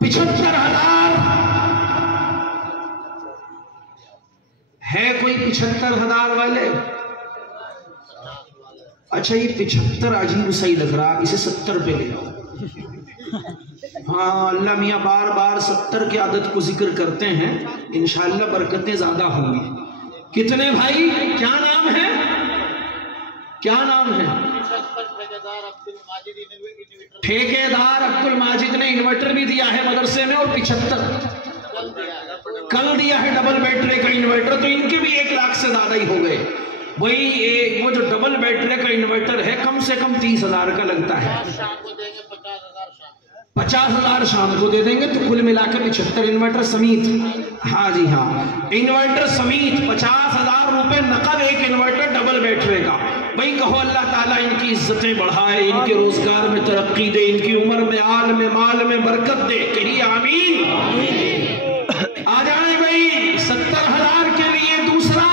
75,000 है कोई 75,000 वाले? अच्छा ये 75 अजीब सही लग रहा, इसे 70 पे ले आओ। हाँ अल्लाह मियाँ बार बार 70 की आदत को जिक्र करते हैं, इंशाअल्लाह बरकतें ज्यादा होंगी। कितने भाई? क्या नाम है? क्या नाम है? ठेकेदार अब्दुल माजिद ने इन्वर्टर भी दिया है मदरसे में, और 75 कल दिया है डबल बैटरी का इन्वर्टर, तो इनके भी 1 लाख से ज्यादा ही हो गए। वही वो जो डबल बैटरी का इन्वर्टर है कम से कम 30,000 का लगता है। 50,000 शाम को दे देंगे, तो कुल मिलाकर 75 इन्वर्टर समेत। हाँ जी हाँ, इन्वर्टर समेत 50,000 रुपए नकद, एक इन्वर्टर डबल बैटरी का। भाई कहो अल्लाह ताला इनकी इज्जतें बढ़ाए, इनके रोजगार में तरक्की दे, इनकी उम्र में, आल में, माल में बरकत दे। कहिए आमीन। आ जाए भाई 70,000 के लिए दूसरा।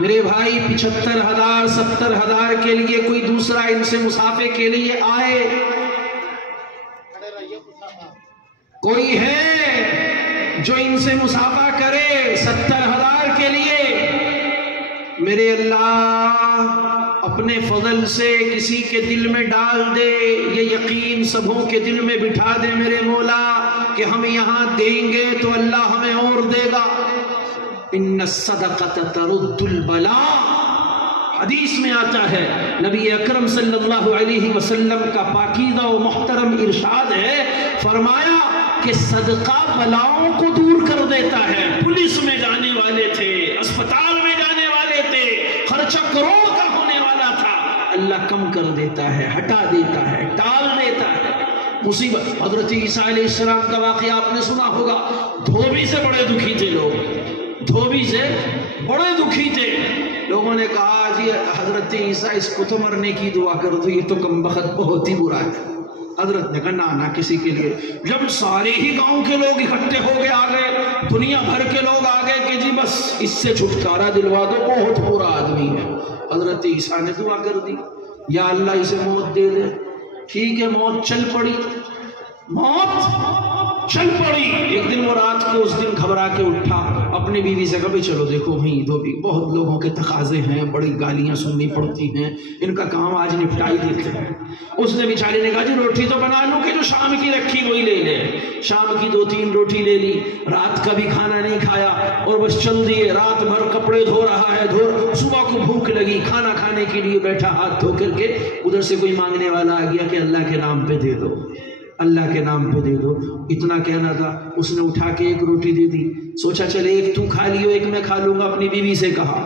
मेरे भाई 75,000 70,000 के लिए कोई दूसरा इनसे मुसाफे के लिए आए? कोई है जो इनसे मुसाफा करे 70,000 के लिए? मेरे अल्लाह अपने फजल से किसी के दिल में डाल दे, ये यकीन सबों के दिल में बिठा दे मेरे मौला कि हम यहाँ देंगे तो अल्लाह हमें और देगा। इन्ना सदक़त तरुद्दुल बला, हदीस में आता है, नबी अकरम सल्लल्लाहु अलैहि वसल्लम का पाकीज़ा व मुहतरम इरशाद है, फरमाया कि सदका बलाओं को दूर कर देता है। पुलिस में जाने वाले थे, अस्पताल में जाने वाले थे, खर्चा करोड़ का होने वाला था, अल्लाह कम कर देता है, हटा देता है, टाल देता है। मुसीबत हजरत ईसा अलैहिस्सलाम का वाक़या आपने सुना होगा। धोबी से बड़े दुखी थे लोग, धोबी से बड़े दुखी थे। लोगों ने कहा जी हजरत ईसा इसको तो मरने की दुआ कर दो, ये तो कमबख्त बहुत ही बुरा है। हजरत ने कहा ना ना किसी के लिए। जब सारे ही गांव के लोग इकट्ठे हो गए, आ गए, दुनिया भर के लोग आ गए कि जी बस इससे छुटकारा दिलवा दो, बहुत बुरा आदमी है। हजरत ईसा ने दुआ कर दी, या अल्लाह इसे मौत दे दे। ठीक है, मौत चल पड़ी, मौत चल पड़ी। एक दिन वो रात को उस दिन घबरा के उठा, अपनी बीवी से कभी चलो देखो भाई धोबी, बहुत लोगों के तकाजे हैं, बड़ी गालियां सुननी पड़ती हैं, इनका काम आज निपटाई देते हैं। उसने बेचारी ने कहा जी रोटी तो बना लूं कि जो शाम की रखी वही ले ले। शाम की 2-3 रोटी ले ली, रात का भी खाना नहीं खाया और बस चल दिए। रात भर कपड़े धो रहा है, सुबह को भूख लगी, खाना खाने के लिए बैठा, हाथ धो करके उधर से कोई मांगने वाला आ गया कि अल्लाह के नाम पे दे दो, अल्लाह के नाम पे दे दो। इतना कहना था, उसने उठा के 1 रोटी दे दी। सोचा चले 1 तू खा लियो, 1 मैं खा लूंगा। अपनी बीवी से कहा,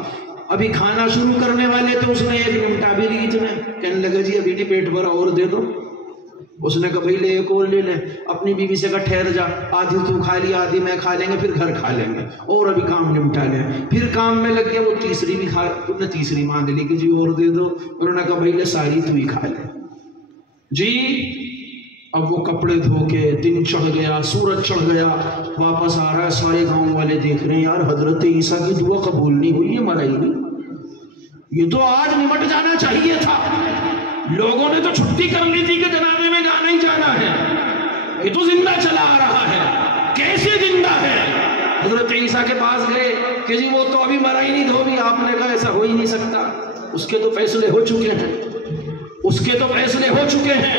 अभी खाना शुरू करने वाले तो उसने 1 निमटा भी ली। इतने कहने लगा जी अभी नहीं पेट भरा, और दे दो। उसने कहा भाई ले 1 और ले ले। अपनी बीवी से कहा ठहर जा, आधी तू खा लिया, आधी मैं खा लेंगे, फिर घर खा लेंगे, और अभी काम निपटा लें। फिर काम में लग गया, वो तीसरी भी खा, उसने तीसरी मांग ली कि जी और दे दो। उन्होंने कहा भाई ले सारी तू ही खा ले जी। अब वो कपड़े धो के, दिन चढ़ गया, सूरज चढ़ गया, वापस आ रहा है, सारे गांव वाले देख रहे हैं यार हजरत ईसा की दुआ कबूल नहीं हुई, ये मरा ही नहीं, ये तो आज निमट जाना चाहिए था। लोगों ने तो छुट्टी कर ली थी कि जनाजे में जाना ही जाना है, ये तो जिंदा चला आ रहा है। कैसे जिंदा है? हजरत ईसा के पास गए कि जी वो तो अभी मरा ही नहीं धोबी। आपने कहा ऐसा हो ही नहीं सकता, उसके तो फैसले हो चुके हैं, उसके तो फैसले हो चुके हैं,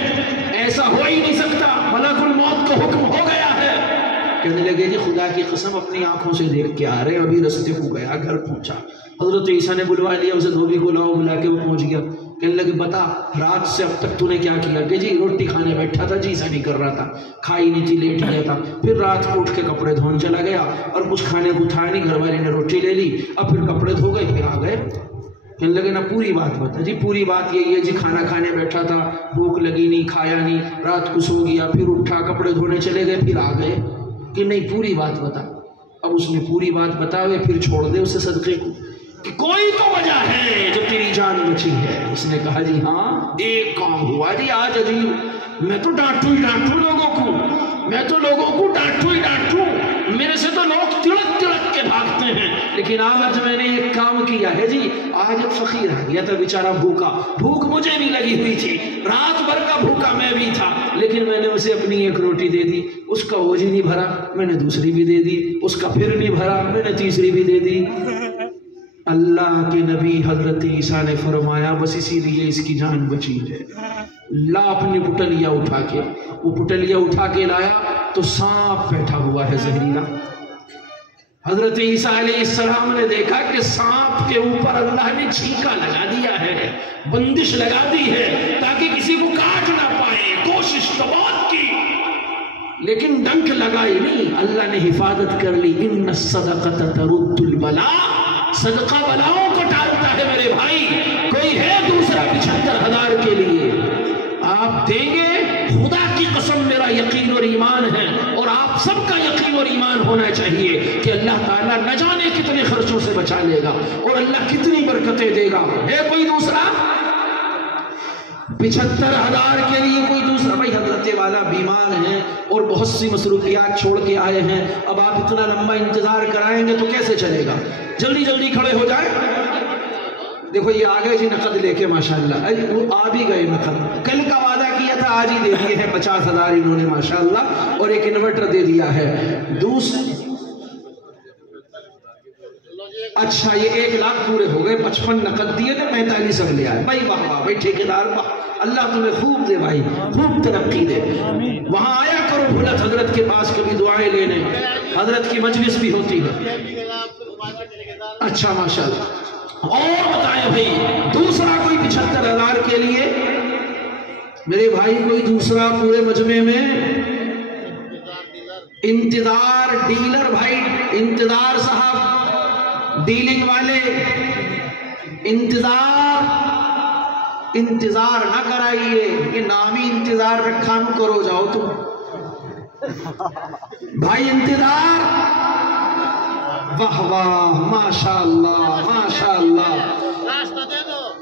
ऐसा हो ही नहीं सकता, मलकुल मौत का हुक्म हो गया है। कहने लगे जी खुदा की कसम अपनी आंखों से देख के आ रहे, अभी रास्ते को गया, घर पहुंचा। हजरत ईसा ने बुलवा लिया उसे, धोबी को लाओ, बुला के वो पहुंच गया। कहने लगे बता रात से अब तक तूने क्या किया? कि जी रोटी खाने बैठा था जी, ऐसा नहीं कर रहा था, खाई नहीं थी, लेट गया था। फिर रात को उठ के कपड़े धोने चला गया और कुछ खाने को था नहीं, घर वाली ने रोटी ले ली, अब फिर कपड़े धो गए, फिर आ गए। कहने लगे ना पूरी बात बता। जी पूरी बात यही है जी, खाना खाने बैठा था, भूख लगी नहीं, खाया नहीं, रात को सो गया, फिर उठा, कपड़े धोने चले गए, फिर आ गए। कि नहीं पूरी बात बता। अब उसने पूरी बात बतावे, फिर छोड़ दे उसे सदके को, कि कोई तो वजह है जो तेरी जान बची है। उसने कहा जी हाँ एक काम हुआ जी आज अजीब, मैं तो डांटू ही डांटू लोगों को, मैं तो लोगों को डांटू ही डांटू। मेरे से तो लोग तिड़क तिड़क के भागते हैं, लेकिन आज मैं मैंने एक काम किया है जी। आज एक फकीर आ गया था बेचारा भूखा, भूख मुझे भी लगी हुई थी, रात भर का भूखा मैं भी था, लेकिन मैंने उसे अपनी एक रोटी दे दी, उसका वजन नहीं भरा, मैंने दूसरी भी दे दी, उसका फिर नहीं भरा, मैंने तीसरी भी दे दी। अल्लाह के नबी हजरत ईसा ने फरमाया बस इसीलिए इसकी जान बची है। ला अपनी पुटलिया उठा के, वो पुटलिया उठा के लाया तो सांप बैठा हुआ है जहरीला। हजरत ईसा अलैहिस्सलाम ने देखा कि सांप के ऊपर अल्लाह ने छींका लगा दिया है, बंदिश लगा दी है ताकि किसी को काट ना पाए। कोशिश तो बहुत की लेकिन डंक लगाई नहीं, अल्लाह ने हिफाजत कर ली। इन्न सदक़त तरुद्दुल बला, सदका बलाओं को टालता है मेरे भाई। कोई है दूसरा 75,000 के लिए आप देंगे? खुदा की कसम मेरा यकीन और ईमान है, और आप सबका यकीन और ईमान होना चाहिए कि अल्लाह ताला न जाने कितने खर्चों से बचा लेगा और अल्लाह कितनी बरकतें देगा। है कोई दूसरा? 75,000 के लिए कोई दूसरा? भाई हजरत वाला बीमार हैं और बहुत सी मसरूफियात छोड़ के आए हैं, अब आप इतना लंबा इंतजार कराएंगे तो कैसे चलेगा? जल्दी जल्दी खड़े हो जाए। देखो ये आ गए जी नकद लेके माशाल्लाह, वो आ भी गए नकद। कल का वादा किया था आज ही दे दिए हैं 50,000 इन्होंने माशाल्लाह, और एक इन्वर्टर दे दिया है। अच्छा ये 1 लाख पूरे हो गए, 55 नकद दिए थे, 45 अब ले आए। भाई वाह वाह भाई ठेकेदार वाह, अल्लाह तुम्हें खूब दे भाई, खूब तरक्की दे। वहां आया करो भुलत हजरत के पास कभी दुआएं लेने, हजरत की मजलिस भी होती है। अच्छा माशाल्लाह। और बताएं भाई दूसरा कोई 75,000 के लिए? मेरे भाई कोई दूसरा पूरे मजमे में? इंतजार डीलर भाई, इंतजार साहब, डीलिंग वाले, इंतजार ना कराइए, ये नाम ही इंतजार रखा न करो जाओ तुम भाई। इंतजार वाह वाह माशाअल्लाह माशाअल्लाह।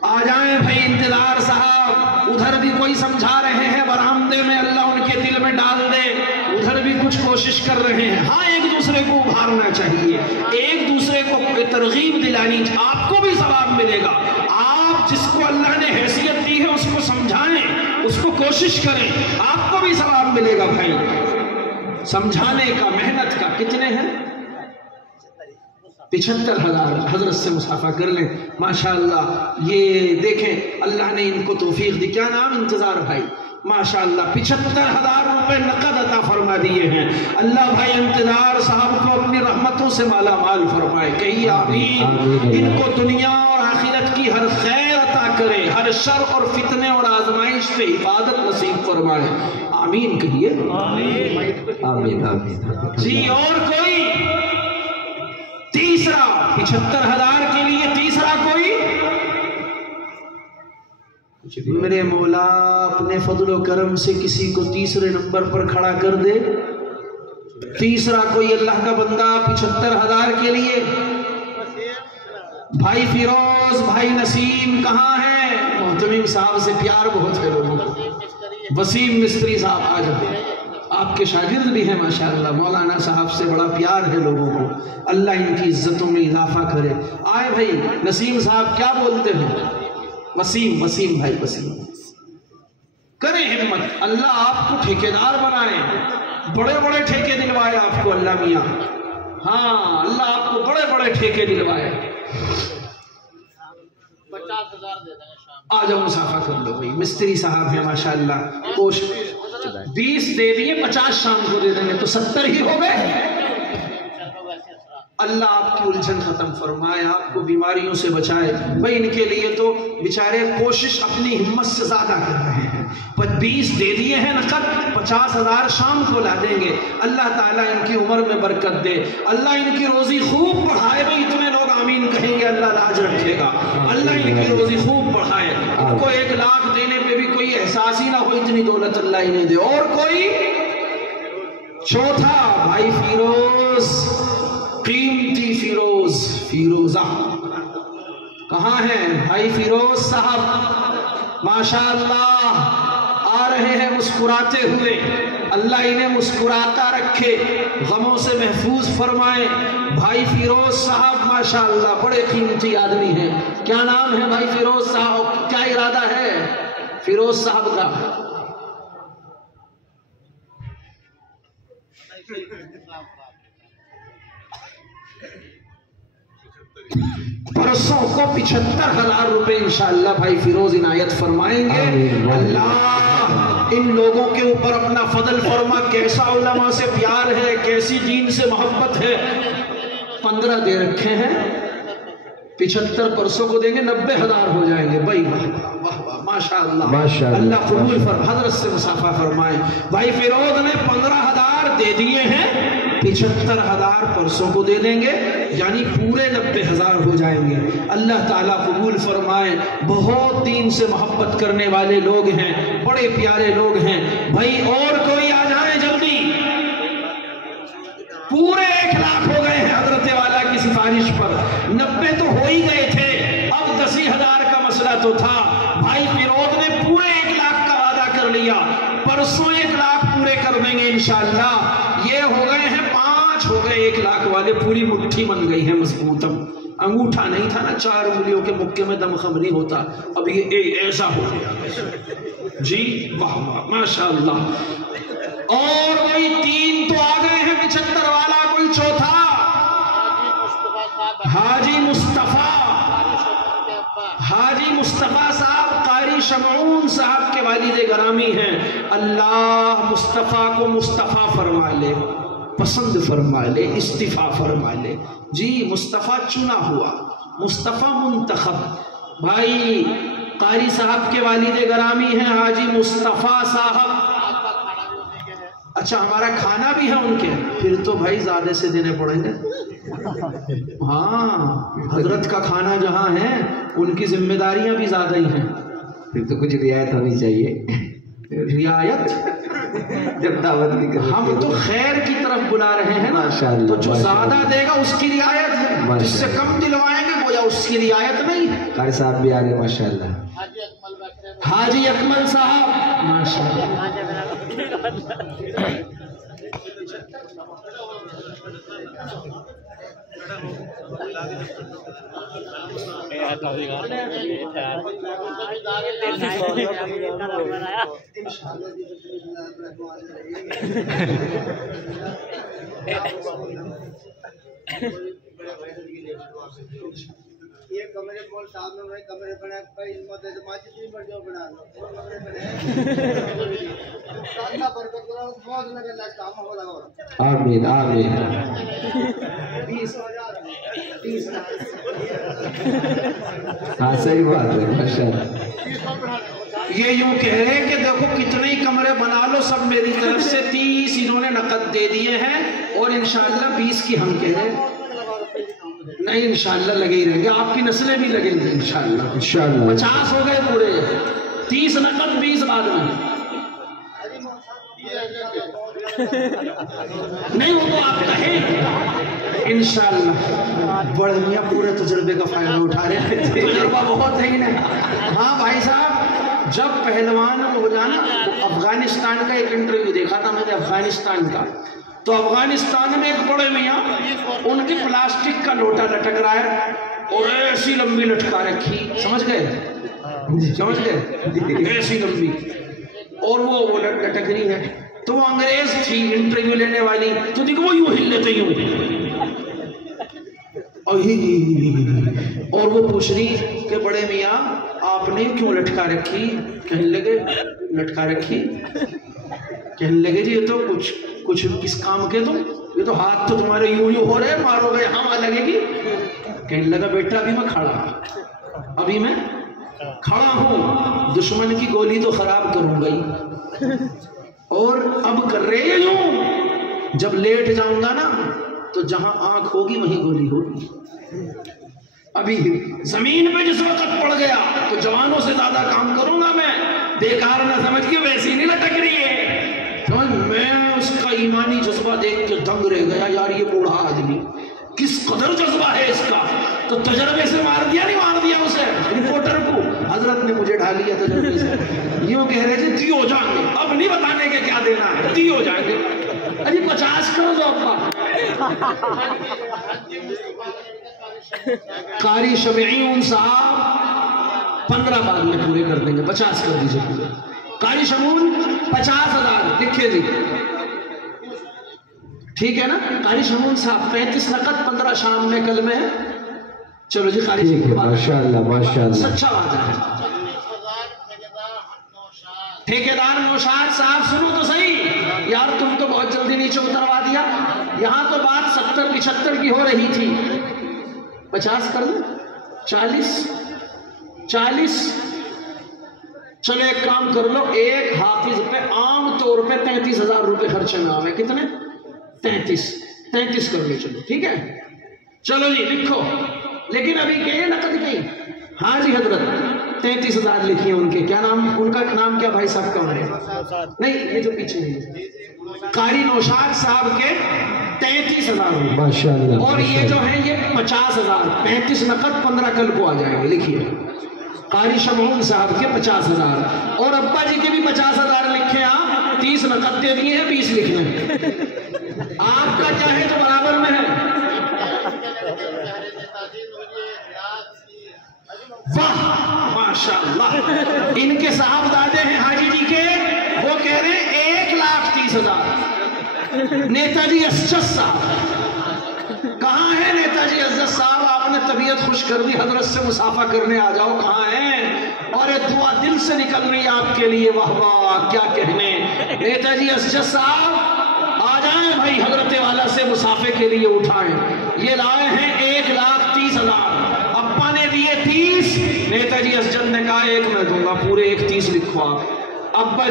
आ जाएं भाई इंतजार साहब। उधर भी कोई समझा रहे हैं बरामदे में, अल्लाह उनके दिल में डाल दे, उधर भी कुछ कोशिश कर रहे हैं। हाँ एक दूसरे को उभारना चाहिए, एक दूसरे को तरगीब दिलानी, आपको भी सवाब मिलेगा। आप जिसको अल्लाह ने हैसियत दी है उसको समझाएं, उसको कोशिश करें, आपको भी सवाब मिलेगा भाई। समझाने का मेहनत का कितने हैं? 75,000 हजरत से मुसाफा कर लें माशाअल्लाह। ये देखें अल्लाह ने इनको तौफीक दी। क्या नाम? इंतजार भाई माशाअल्लाह। 75,000 रुपए नकद अता फरमा दिए हैं। अल्लाह भाई इंतजार साहब को अपनी रहमतों से माला माल फरमाए, कहिए आमीन। इनको दुनिया और आखिरत की हर खैर अता करे, हर शर और फितने और आजमाइश से हिफाजत नसीब फरमाए, आमीन कहिए। आमीन आमीन जी। और कोई तीसरा 75,000 के लिए? तीसरा कोई? मेरे मौला अपने फजल व करम से किसी को तीसरे नंबर पर खड़ा कर दे। तीसरा कोई अल्लाह का बंदा 75,000 के लिए? भाई फिरोज, भाई नसीम कहाँ है? मोहतमीम साहब से प्यार बहुत है लोगों को। वसीम मिस्त्री साहब आ जाओ, आपके शागिर्द भी हैं माशाअल्लाह। मौलाना साहब से बड़ा प्यार है लोगों को, अल्लाह इनकी इज्जतों में इजाफा करे। आए भाई नसीम साहब, क्या बोलते हैं? वसीम, वसीम भाई वसीम, करें हिम्मत, अल्लाह आपको ठेकेदार बनाए, बड़े बड़े ठेके दिलवाए आपको अल्लाह मियाँ। हाँ अल्लाह आपको बड़े बड़े ठेके दिलवाए। 50,000 दे देंगे। आ जाओ मुसाफा कर लो भाई। मिस्त्री साहब है माशाअल्लाह, कोशिश 20 दे दिए, 50 शाम को दे देंगे तो 70 ही हो गए। अल्लाह आपकी उलझन खत्म फरमाए, आपको बीमारियों से बचाए। भाई इनके लिए तो बेचारे कोशिश अपनी हिम्मत से ज्यादा कर रहे हैं। 20 दे दिए हैं नकद, 50,000 शाम को ला देंगे। अल्लाह ताला इनकी उम्र में बरकत दे, अल्लाह इनकी रोजी खूब बढ़ाए। भाई इतने लोग आमीन कहेंगे, अल्लाह लाज रखेगा। अल्लाह इनकी रोजी खूब बढ़ाए। इनको 1 लाख देने पे भी कोई एहसास ही ना हो, इतनी दौलत अल्लाह इन्हें दे। और कोई? चौथा भाई फिरोज, कीमती फिरोज, फिरोजा कहाँ है भाई? फिरोज साहब माशाअल्लाह آ رہے ہیں مسکراتے ہوئے، اللہ انہیں مسکراتا رکھے، غموں سے محفوظ فرمائے۔ بھائی فیروز صاحب ماشاءاللہ بڑے قیمتی آدمی ہیں۔ کیا نام ہے بھائی فیروز صاحب؟ کیا ارادہ ہے فیروز صاحب کا؟ پرسوں کو 75,000 روپے انشاءاللہ بھائی فیروز عنایت فرمائیں گے۔ اللہ ان لوگوں کے اوپر اپنا فضل فرما، کیسا علماء سے پیار ہے، کیسی دین سے محبت ہے۔ 15 دے رکھے ہیں، 75 پرسوں کو دیں گے، 90,000 ہو جائیں گے۔ بھائی واہ واہ واہ ماشاءاللہ، اللہ قبول حضرت سے مسافہ فرمائے۔ بھائی فیروز نے 15,000 دے دیے ہیں، 75,000 پرسوں کو دے دیں گے، یعنی پورے 90,000 ہو جائیں گے۔ اللہ تعالیٰ قبول فرمائے۔ بہت دین سے محبت کرنے والے لوگ ہیں، بڑے پیارے لوگ ہیں۔ بھائی اور کوئی آ جائیں جلدی، پورے 1 لاکھ ہو گئے ہیں حضرت والا کی سفارش پر۔ 90 تو ہو ہی گئے تھے، اب 10,000 کا مسئلہ تو تھا۔ بھائی فیروز نے پورے 1 لاکھ کا وعدہ کر لیا، پرسوں 1 لاکھ پورے کر دیں گے انشاءاللہ۔ یہ ہو گئے ہیں 5 ہو گئے 1 لاکھ والے، پوری مٹھی بن گئی ہے مضبوطم۔ انگوٹھا نہیں تھا نا 4 انگلیوں کے مکے میں دم خم نہیں ہوتا، اب یہ ایسا ہو گیا جی۔ واہ واہ ماشاءاللہ۔ اور وہی 3 تو آ گئے ہیں 75 والا، کوئی چوتھا؟ حاجی مصطفیٰ، حاجی مصطفیٰ صاحب قاری شمعون صاحب کے والد گرامی ہیں۔ اللہ مصطفیٰ کو مصطفیٰ فرما لے، پسند فرما لے، استفا فرما لے جی۔ مصطفیٰ چنا ہوا، مصطفیٰ منتخب۔ بھائی قاری صاحب کے والد گرامی ہیں حاجی مصطفیٰ صاحب۔ اچھا ہمارا کھانا بھی ہے ان کے، پھر تو بھائی زیادہ سے دینے پڑیں گے۔ ہاں حضرت کا کھانا جہاں ہے ان کی ذمہ داریاں بھی زیادہ ہی ہیں، پھر تو کچھ رعایت ہونی چاہیے۔ رعایت جب دعوت کی کریں، ہم تو خیر کی طرف بلا رہے ہیں نا، تو جو زیادہ دے گا اس کی رعایت ہے، جس سے کم دلوائیں گے گویا اس کی رعایت نہیں ہے۔ قاری صاحب بھی آ رہے ماشاءاللہ۔ حاجی اکمل صاحب ماشاءاللہ۔ یہ کمرے مول صاحب نے کمرے بنا کے ان مدد ماچی نہیں بڑھ جو بنا لو کمرے بنے اللہ برکت کرو بہت لگا اللہ کام ہو رہا۔ آمین آمین۔ 20,000 30 ہاں صحیح بات ہے ماشاءاللہ۔ یہ یوں کہہ رہے ہیں کہ دیکھو کتنے ہی کمرے بنا لو، سب میری طرف سے 30 انہوں نے نقد دے دیے ہیں، اور انشاءاللہ 20 کی ہم کہہ رہے ہیں۔ نہیں انشاءاللہ لگے ہی رہیں گے، آپ کی نسلیں بھی لگیں گے انشاءاللہ۔ 50 ہو گئے پورے، 30 نقد 20 بعد میں۔ نہیں وہ تو آپ کہیں انشاءاللہ۔ بڑے میاں پورے تجربے کا فائدہ اٹھا رہے ہیں، تجربہ بہت ہے ہی نہیں۔ ہاں بھائی صاحب، جب پہلوان ہو جانا، افغانستان کا ایک انٹرویو دیکھا تھا میں نے افغانستان کا، تو افغانستان میں ایک بڑے میاں ان کی پلاسٹک کا لوٹا لٹک رہا ہے اور ایسی لمبی لٹکا رکھی، سمجھ گئے سمجھ گئے ایسی لمبی، اور وہ لٹک رہی ہے، تو وہ انگریز تھی انٹرویو لینے والی، تو دیکھو وہ یوں ہل لیتے یوں، اور وہ پوچھ رہی کہ بڑے میاں آپ نے کیوں لٹکا رکھی؟ کہنے لگے لٹکا رکھی، کہنے لگے جی یہ تو کچھ کس کام کے، تم یہ تو ہاتھ تو تمہارے یوں یوں ہو رہے، مارو گے ہاں لگے گی۔ کہنے لگا بیٹا ابھی میں کھڑا، ابھی میں کھڑا ہوں، دشمن کی گولی تو خراب کروں گا ہی، اور اب کر رہے یوں، جب لیٹ جاؤں گا نا تو جہاں آنکھ ہوگی وہیں گولی ہوگی۔ ابھی زمین پہ جس وقت پڑ گیا تو جوانوں سے زیادہ کام کروں گا میں، بیکار نہ سمجھ کے ویسی نہیں لٹک رہی ہے۔ میں اس کا ایمانی جذبہ دیکھ کے دنگ رہ گیا، یار یہ بوڑھا آدمی کس قدر جذبہ ہے اس کا، तो तजर्बे से मार दिया, नहीं मार दिया उसे रिपोर्टर को? हजरत ने मुझे ढा लिया तजर्बे से। यूं कह रहे थे दी हो जाएंगे, अब नहीं बताने के क्या देना है, दी हो जाएंगे। अजी 50 करो दो अब्बा। कारी शमीऊन साहब 15 बाद में पूरे कर देंगे, 50 कर दीजिए पूरे। कारी शमून 50,000 लिखे जी, ठीक है ना? कारी शमून साहब 35 नकद, 15 शाम में कल में है। चलो जी कारी ठीक है, माशाअल्लाह माशाअल्लाह। सच्चा बात है। ठेकेदार नौशाद साहब सुनो तो सही यार, तुम तो बहुत जल्दी नीचे उतरवा दिया। यहाँ तो बात 70-75 की हो रही थी। 50 कर दो, 40। चलो एक काम कर लो, एक हाफिज पे आम तौर पे 33,000 रुपए खर्चे में आवे। कितने? 33 कर लो। चलो ठीक है, चलो जी लिखो। लेकिन अभी कहिए नकद कहीं। हाँ जी हजरत 33,000 लिखिए उनके। क्या नाम? उनका नाम क्या भाई साहब का? नहीं ये जो पीछे है कारी नौशाद साहब के 33,000 माशाअल्लाह। और ये जो है ये 50,000। 35 नकद, 15 कल को आ जाएंगे। लिखिए कारी शमून साहब के 50,000 और अब्बा जी के भी 50,000 लिखे। आप 30 नकद दे दिए हैं, 20 लिख लें। आपका क्या है जो बराबर में है? वाह माशाअल्लाह। इनके साहबजादे हैं हाजी जी के, वो कह रहे हैं 1,30,000। नेताजी असजद साहब कहाँ है? नेताजी असजद साहब आपने तबीयत खुश कर दी, हजरत से मुसाफा करने आ जाओ। कहाँ हैं? और दुआ दिल से निकल रही है आपके लिए। वाह वाह क्या कहने। नेताजी असजद साहब आ जाए भाई, हजरत वाला से मुसाफे के लिए उठाएं। ये लाए हैं 1,30,000। अब्बा ने दिए 30, नेताजी असजद ने कहा 1 मैं दूंगा, पूरे 1,30 लिखो आप। अब्बा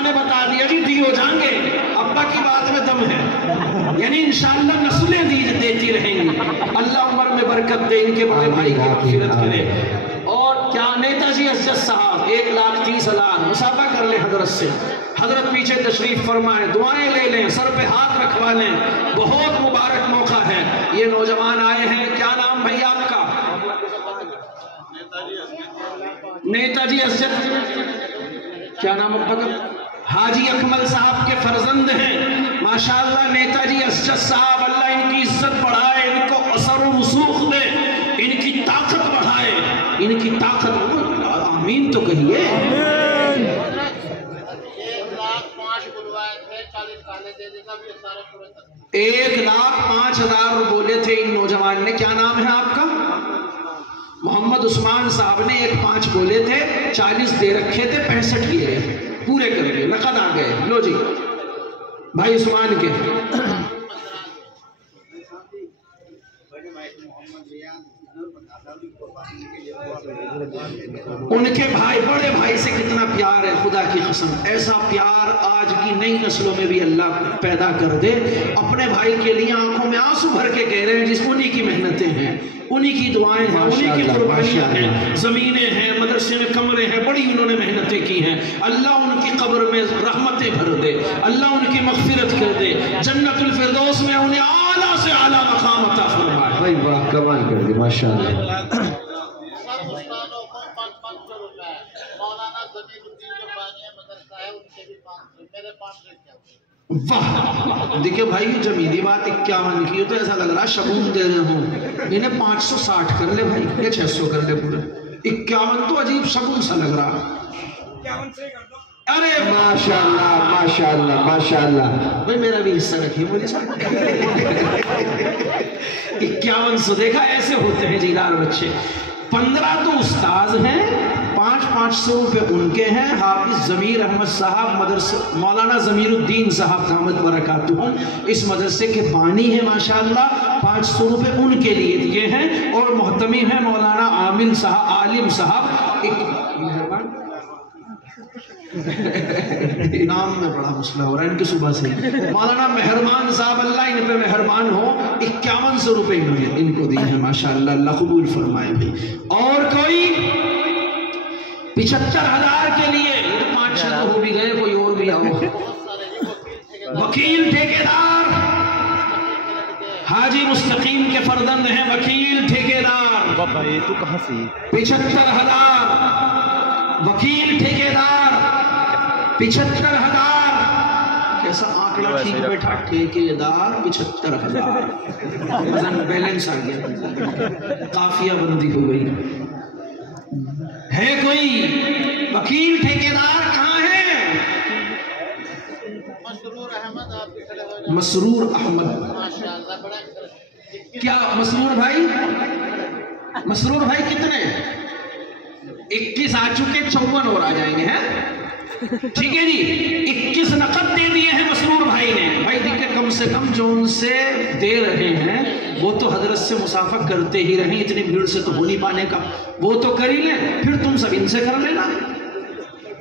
ने बता दिया जी दी हो जाएंगे। अब्बा की बात में दम है, यानी इंशाअल्लाह नस्लें देती रहेंगी। अल्लाह उम्र में बरकत दे, इनके बड़े भाई की मग़फ़िरत करे। और क्या नेताजी असजद साहब 1,30,000 मुसाफा कर ले हजरत से। हजरत पीछे तशरीफ फरमाएं, दुआएं ले लें, सर पे हाथ रखवा लें। बहुत मुबारक मौका है। ये नौजवान आए हैं, क्या नाम भैया आपका? नेताजी असजद, क्या नाम अब्बा का? हाजी अकमल साहब के फर्जंद हैं माशाअल्लाह। नेताजी असजद साहब, अल्लाह इनकी इज्जत बढ़ाए, इनको असर व रसूख दे, इनकी ताकत बढ़ाए, इनकी ताकत। आमीन तो कहिए। 1,05,000 बोले थे इन नौजवान ने। क्या नाम है आपका? मोहम्मद उस्मान साहब ने 1,5 बोले थे, 40 दे रखे थे, 65 किए पूरे कर गए, नकद आ गए। लो जी भाई उस्मान के उनके भाई, बड़े भाई से कितना प्यार है, खुदा की कसम। ऐसा प्यार आज की नई नस्लों में भी अल्लाह पैदा कर दे। अपने भाई के लिए आंखों में आंसू भर के कह रहे हैं, जिस उन्हीं की मेहनतें हैं, उन्हीं की दुआएं हैं, उन्हीं की कुर्बानियां हैं, जमीनें हैं, मदरसे में कमरे हैं, बड़ी उन्होंने मेहनतें की हैं। अल्लाह उनकी कब्र में रहमतें भर दे, अल्लाह उनकी मग़फ़िरत कर दे, जन्नतुल फिरदौस में उन्हें आला से आला मकाम अता फरमाए। भाई वाह कमाल कर दी माशाअल्लाह। वाह देखिए भाई, ये जमीनी बात 51 की, तो ऐसा लग रहा शगुन दे रहे हो। इन्हें 560 कर ले भाई, ये 600 कर ले पूरे। 51 तो अजीब शगुन सा लग रहा। अरे माशाअल्लाह माशाअल्लाह माशाअल्लाह। भाई मेरा भी हिस्सा रखिए मुझे साहब। 5100 देखा, ऐसे होते हैं जीदार बच्चे। 15 तो उस्ताद हैं, 500 रुपये उनके हैं। हाफिज ज़मीर अहमद साहब मदरसे, मौलाना ज़मीरुद्दीन साहब दामत बरकातुहुम इस मदरसे के बानी हैं माशाअल्लाह। 500 रुपये उनके लिए दिए हैं। और मोहतमी हैं मौलाना आमिल साहब, आलिम साहब। एक मेहरबान नाम में बड़ा मसला हो रहा है इनकी सुबह से। मौलाना मेहरबान साहब, अल्लाह इन पे मेहरबान हो, 5100 रुपये इन्होंने इनको दिए हैं माशाअल्लाह। अल्लाह कबूल फरमाए भाई। और कोई 75,000 के लिए, 5-6 हो भी गए, कोई और भी आओ। वकील ठेकेदार हाजी मुस्तकीम के फर्जंद हैं, वकील ठेकेदार। बाबा ये तो कहाँ से? 75,000 वकील ठेकेदार, 75,000। कैसा आंकड़ा ठीक बैठा, ठेकेदार 75,000। बैलेंस आ गया, काफिया बंदी हो गई। है कोई वकील ठेकेदार कहाँ है? मसरूर अहमद। क्या मसरूर भाई? मसरूर भाई कितने? 21 आ चुके, 54 और आ जाएंगे हैं। ठीक है जी, 21 नकद दे दिए हैं मसरूर भाई ने। भाई देखिए, कम से कम जो उनसे दे रहे हैं वो तो हजरत से मुसाफा करते ही रहे, इतनी भीड़ से तो हो नहीं पाने का, वो तो कर ही ले, फिर तुम सब इनसे कर लेना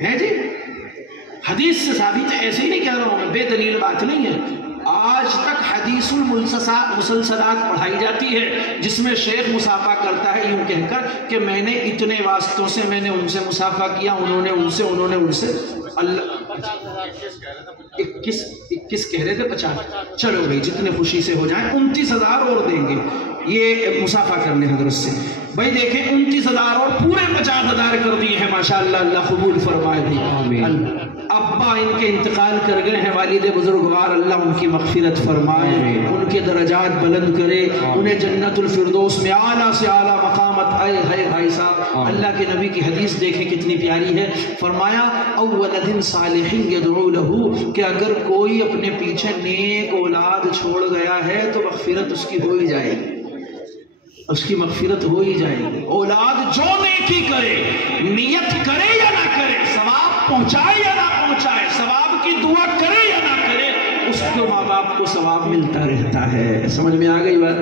है जी। हदीस से साबित है, ऐसे ही नहीं कह रहा हूं मैं, बेदलील बात नहीं है। आज तक हदीसुल मुसलसलात पढ़ाई जाती है जिसमें शेख मुसाफा करता है यूं कहकर कि मैंने इतने वास्तों से मैंने उनसे मुसाफा किया, उन्होंने उनसे अल्लाह 21 कह रहे थे, 50। चलो भाई जितने खुशी से हो जाए, 29,000 और देंगे ये मुसाफा करने हजरत से। भाई देखें, 29,000 और पूरे 50,000 कर दिए हैं माशाअल्लाह। अल्लाह कबूल फरमाए भाई। अब्बा इनके इंतकाल कर गए हैं, वालिद बुजुर्गवार, अल्लाह उनकी मग़फ़िरत फरमाए, उनके दरजात बुलंद करे, उन्हें जन्नतुल फिरदौस में आला से आला मकामत आए। है भाई साहब, अल्लाह के नबी की हदीस देखें कितनी प्यारी है। फरमाया अव्वलदिन सालिहिन यदऊ लहू, कि अगर कोई अपने पीछे नेक औलाद छोड़ गया है तो मग़फ़िरत उसकी हो ही जाएगी, उसकी मग़फ़िरत हो ही जाएगी। औलाद जो नेकी करे, नियत करे या ना करे, सवाब पहुंचाए या ना पहुंचाए, सवाब की दुआ करे या ना करे, उसको माँ बाप को सवाब मिलता रहता है। समझ में आ गई बात?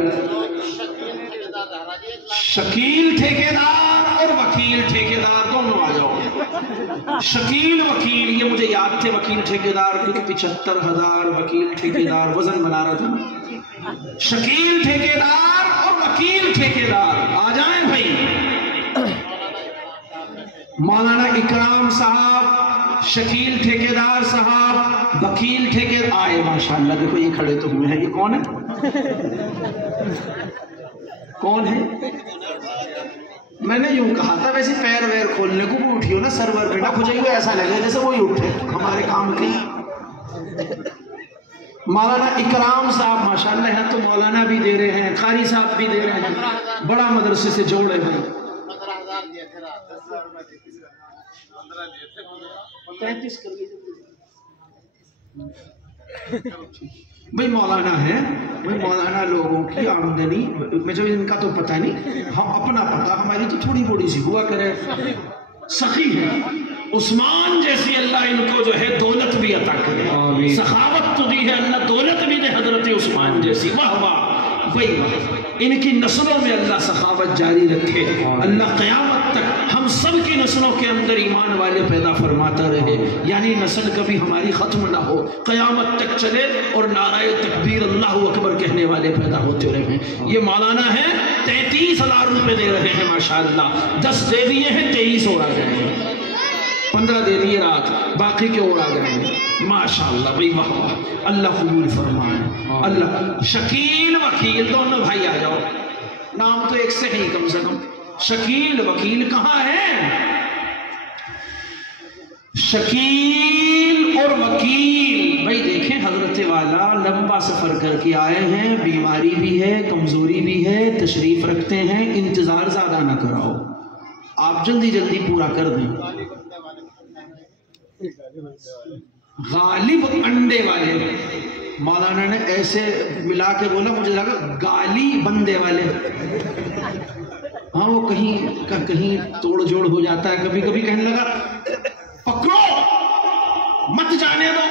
शकील ठेकेदार और वकील ठेकेदार दोनों आ जाओ। शकील वकील, ये मुझे याद थे वकील ठेकेदार, क्योंकि 75,000 वकील ठेकेदार वजन बना रहा था। शकील ठेकेदार और वकील ठेकेदार आ जाएं भाई। मौलाना इकराम साहब, शकील ठेकेदार साहब, वकील ठेकेदार आए माशाअल्लाह। देखो ये खड़े तो हुए हैं, ये कौन है? कौन है? मैंने यूं कहा था, वैसे पैर वैर खोलने को भी उठी हो ना, सरवर पे ना खुजाई, ऐसा लगे जैसे वही उठे हमारे काम के। मौलाना इकराम साहब माशाअल्लाह हैं, तो मौलाना भी दे रहे हैं, कारी साहब भी दे रहे हैं, बड़ा मदरसे से जोड़े हैं। 35 कर भाई मौलाना है, भाई मौलाना लोगों की आमदनी में जो इनका तो पता नहीं, हम अपना पता, हमारी तो थोड़ी बड़ी सी हुआ करे। सखी है उस्मान जैसी, अल्लाह इनको जो है दौलत भी अता करे, सखावत तो दी है अल्लाह, दौलत भी दे हजरत उस्मान जैसी। वाह वाह भाई वाह, इनकी नस्लों में अल्लाह सखावत जारी रखे, अल्लाह क़यामत तक हम सब की नस्लों के अंदर ईमान वाले पैदा फरमाता रहे, यानी नस्ल कभी हमारी ख़त्म ना हो, क़यामत तक चले और नाराए तकबीर अल्लाह अकबर कहने वाले पैदा होते रहे। ये मौलाना है, 33,000 रुपये दे रहे हैं माशाअल्लाह। 10 दे दिए हैं, 23 और आ जाएंगे, 15 दे दिए रात, बाकी के और आ जाएंगे माशाअल्लाह भाई। वाह वाह, अल्लाह कबूल फरमाए। अल्लाह शकील वकील दोनों भाई आ जाओ, नाम तो एक से ही कम से कम। शकील वकील कहाँ है? शकील और वकील भाई देखें, हजरत वाला लंबा सफर करके आए हैं, बीमारी भी है, कमजोरी भी है, तशरीफ रखते हैं, इंतजार ज्यादा ना कराओ, आप जल्दी जल्दी पूरा कर दें। गालिब अंडे वाले, मौलाना ने ऐसे मिला के बोला, मुझे लगा गाली बंदे वाले। हाँ वो कहीं तोड़ जोड़ हो जाता है, कभी कभी कहने लगा पकड़ो मत जाने दो,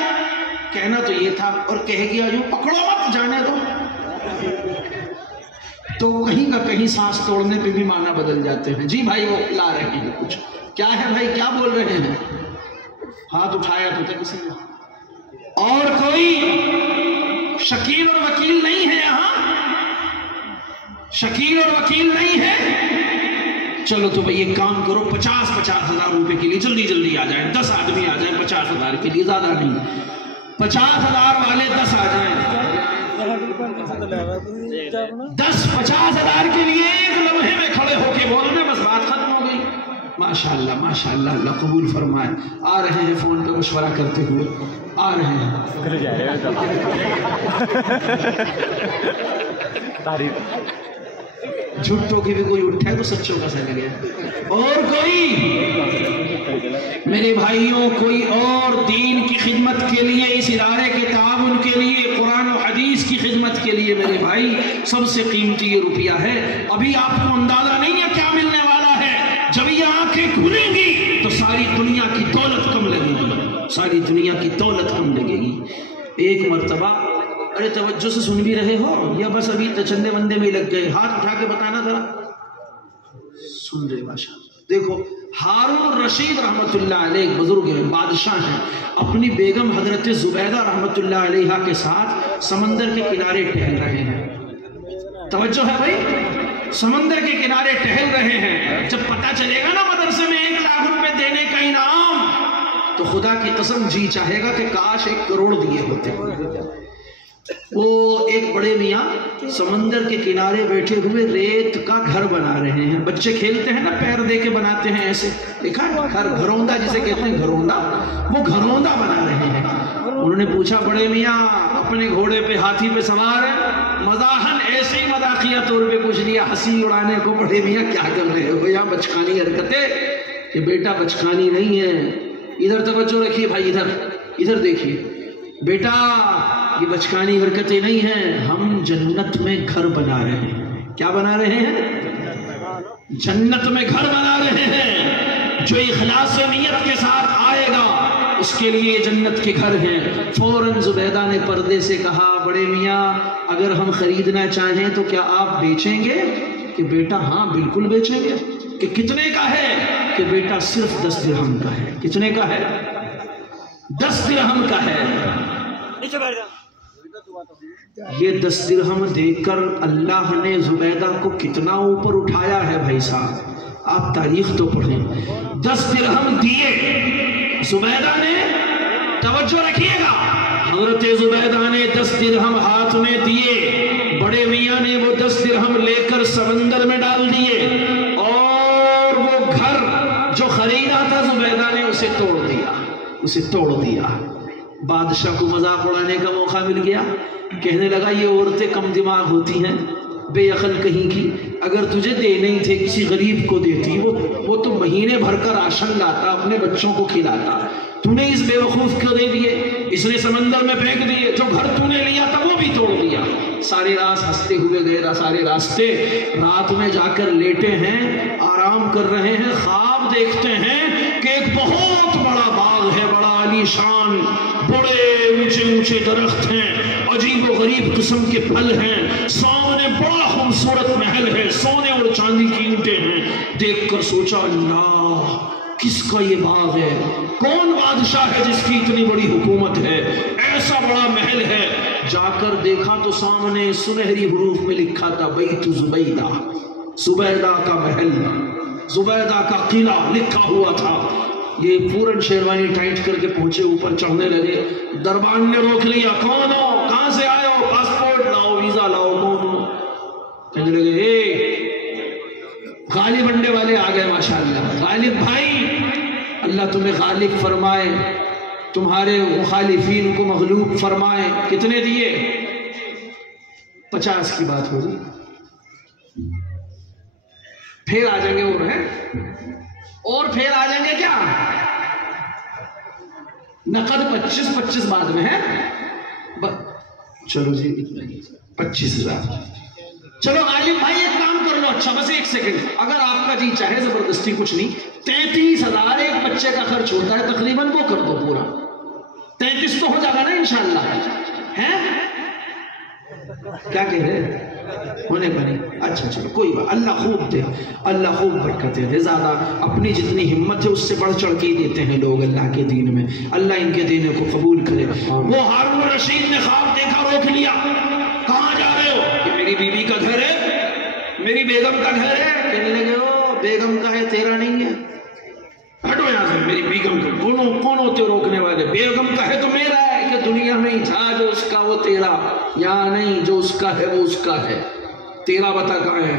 कहना तो ये था, और कह गया यूं पकड़ो मत जाने दो, तो कहीं का कहीं सांस तोड़ने पे भी माना बदल जाते हैं। जी भाई वो ला रहे हैं कुछ, क्या है भाई, क्या बोल रहे हैं? हाथ उठाया तो था किसी ने। और कोई शकील और वकील नहीं है यहाँ? शकील और वकील नहीं है? चलो तो भाई एक काम करो, 50,000 रुपए के लिए जल्दी जल्दी आ जाए, 10 आदमी आ जाए 50,000 के लिए, ज्यादा नहीं, 50,000 वाले 10 आ जाए। 10-50 हज़ार के लिए एक लम्हे में खड़े होके बोल रहे, बस बात खत्म हो गई। माशाअल्लाह माशाअल्लाह, अल्लाह कबूल फरमाए। आ रहे हैं फोन पे मशवरा करते हुए, आ रहे हैं। झूठों की भी कोई उठा है तो सच्चों का सह गया। और कोई मेरे भाइयों, कोई और दीन की खिदमत के लिए, इस इदारे के ताउन के लिए, कुरान और हदीस की खिदमत के लिए मेरे भाई सबसे कीमती ये रुपया है। अभी आपको अंदाजा नहीं है क्या मिलने वाला है। जब ये आंखें खुलेंगी तो सारी दुनिया की दौलत कम लगेगी, सारी दुनिया की दौलत कम लगेगी। एक मर्तबा, अरे तवज्जो से सुन भी रहे हो या बस अभी चंदे मंदे में लग गए? हाथ उठा के बताना जरा। सुन रहे माशाअल्लाह। देखो, हारून रशीद रहमतुल्लाह अलैह एक बुजुर्ग हैं, बादशाह हैं, अपनी बेगम हजरत जुबैदा रहमतुल्लाह अलैहा के साथ समंदर के किनारे टहल रहे हैं। तवज्जो है भाई, समंदर के किनारे टहल रहे हैं। जब पता चलेगा ना मदरसे में 1 लाख रुपए देने का इनाम, तो खुदा की कसम जी चाहेगा कि काश 1 करोड़ दिए होते। वो एक बड़े मियाँ समंदर के किनारे बैठे हुए रेत का घर बना रहे हैं। बच्चे खेलते हैं ना, पैर दे के बनाते हैं ऐसे, देखा है? घरौंदा जिसे कहते हैं, घरौंदा, वो घरौंदा बना रहे हैं। उन्होंने पूछा, बड़े मियाँ अपने घोड़े पे, हाथी पे सवार है? मजाहन ऐसे ही मजाकिया तौर पे पूछ लिया, हंसी उड़ाने को, बड़े मियाँ क्या कर रहे हो? यहाँ बचकानी हरकतें। कि बेटा बचकानी नहीं है, इधर तवज्जो रखिए भाई, इधर देखिए बेटा, ये बचकानी हरकतें नहीं हैं, हम जन्नत में घर बना रहे हैं। क्या बना रहे हैं? जन्नत में घर बना रहे हैं। जो इखलास नियत के साथ आएगा उसके लिए जन्नत के घर हैं। फौरन जुबैदा ने पर्दे से कहा, बड़े मियाँ अगर हम खरीदना चाहें तो क्या आप बेचेंगे? कि बेटा हाँ बिल्कुल बेचेंगे। कि कितने का है? कि बेटा सिर्फ 10 दिरहम का है। कितने का है? 10 दिरहम का है। ये 10 दिरहम देकर अल्लाह ने जुबैदा को कितना ऊपर उठाया है भाई साहब, आप तारीख तो पढ़ें। 10 दिरहम दिए जुबैदा ने, तवज्जो रखिएगा, हज़रत जुबैदा ने 10 दिरहम हाथ में दिए। बड़े मियाँ ने वो 10 दिरहम लेकर समंदर में डाल दिए और वो घर जो खरीदा था जुबैदा ने उसे तोड़ दिया। बादशाह को मजाक उड़ाने का मौका मिल गया। कहने लगा, ये औरतें कम दिमाग होती हैं, बेअकल कहीं की। अगर तुझे देने ही थे किसी गरीब को देती, वो तो महीने भर का राशन लाता, अपने बच्चों को खिलाता। तूने इस बेवकूफ को दे दिए, इसने समंदर में फेंक दिए। जो घर तूने लिया था वो भी तोड़ दिया। सारे रात हंसते हुए गए, सारे रास्ते। रात में जाकर लेटे हैं, आराम कर रहे हैं, ख्वाब देखते हैं कि एक बहुत बड़ा बाग है, बड़ा आलीशान, बड़े ऊंचे ऊंचे दरख्त हैं, अजीब व गरीब किस्म के फल हैं, सामने बड़ा खूबसूरत महल है, सोने और चांदी की ईंटें हैं। देखकर सोचा, अल्लाह किसका ये बाग है? कौन बादशाह है जिसकी इतनी बड़ी हुकूमत है, ऐसा बड़ा महल है? जाकर देखा तो सामने सुनहरी हरूफ में लिखा था, बैत जुबैदा, जुबैदा का महल, जुबैदा का किला लिखा हुआ था। ये पूरन शेरवानी टाइट करके पहुंचे, ऊपर चढ़ने लगे। दरबान ने रोक लिया, कौन हो, कहां से आए हो, पासपोर्ट लाओ, वीजा लाओ, कौन हो? कहने लगे, गालिब अंडे वाले आ गए माशाअल्लाह। गालिब भाई, अल्लाह तुम्हें गालिब फरमाए, तुम्हारे मुखालिफीन को मगलूब फरमाए। कितने दिए? 50 की बात होगी, फिर आ जाएंगे और फिर आ जाएंगे क्या? नकद 25 बाद में है। चलो जी 25,000। चलो गालिब भाई एक काम कर लो, अच्छा बस 1 सेकंड, अगर आपका जी चाहे, जबरदस्ती कुछ नहीं, 33,000 एक बच्चे का खर्च होता है तकरीबन, वो कर दो पूरा। 33 तो हो जाएगा ना इंशाल्लाह, है? क्या कह रहे हैं? होने का नहीं? अच्छा चलो कोई बात, अल्लाह खूब दे, अल्लाह खूब बरकत दे। ज्यादा अपनी जितनी हिम्मत है उससे बढ़ चढ़ के देते हैं लोग अल्लाह के दीन में। अल्लाह इनके देने को कबूल करे। वो हारून रशीद ने ख्वाब देखा, रोक लिया। कहाँ जा रहे हो? कि मेरी बीवी का घर है, मेरी बेगम का घर है। कहने लगे, ओ बेगम का है, तेरा नहीं है, हटो यहाँ से। मेरी बेगम का कौन होते रोकने वाले? बेगम का है तो मेरा है। कि दुनिया में ही था जो उसका वो तेरा, यहाँ नहीं, का है वो उसका है, तेरा बता कहाँ है।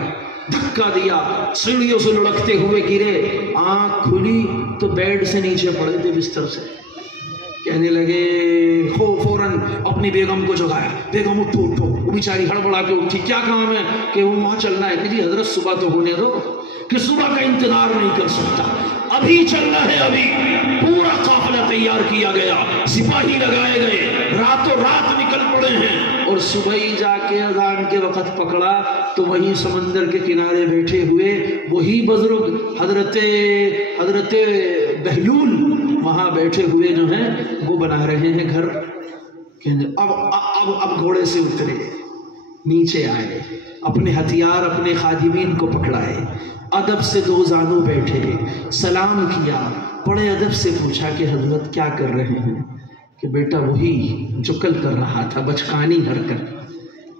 धक्का दिया, सीढ़ियों से लुढ़कते हुए गिरे, आंख खुली तो बेड से नीचे पड़े थे बिस्तर से। कहने लगे, हो फौरन अपनी बेगम को जगाया, बेगम उठो उठो। वो बेचारी हड़बड़ा के उठी, क्या काम है? कि वो वहाँ चलना है। कि जी हजरत सुबह तो होने दो, कि सुबह का इंतजार नहीं कर सकता, अभी चलना है अभी। पूरा काफिला तैयार किया गया, सिपाही लगाए गए, रातों रात निकल पड़े हैं। और सुबह ही जाके अजान के वक्त पकड़ा तो वहीं समंदर के किनारे बैठे हुए वही बुजुर्ग हजरत बहलूल वहां बैठे हुए जो हैं वो बना रहे हैं घर। अब घोड़े से उतरे, नीचे आए, अपने हथियार अपने खादिमीन को पकड़ाए, अदब से दो जानू बैठे, सलाम किया, बड़े अदब से पूछा कि हजरत क्या कर रहे हैं? कि बेटा वही जो कल कर रहा था, बचकानी हरकत।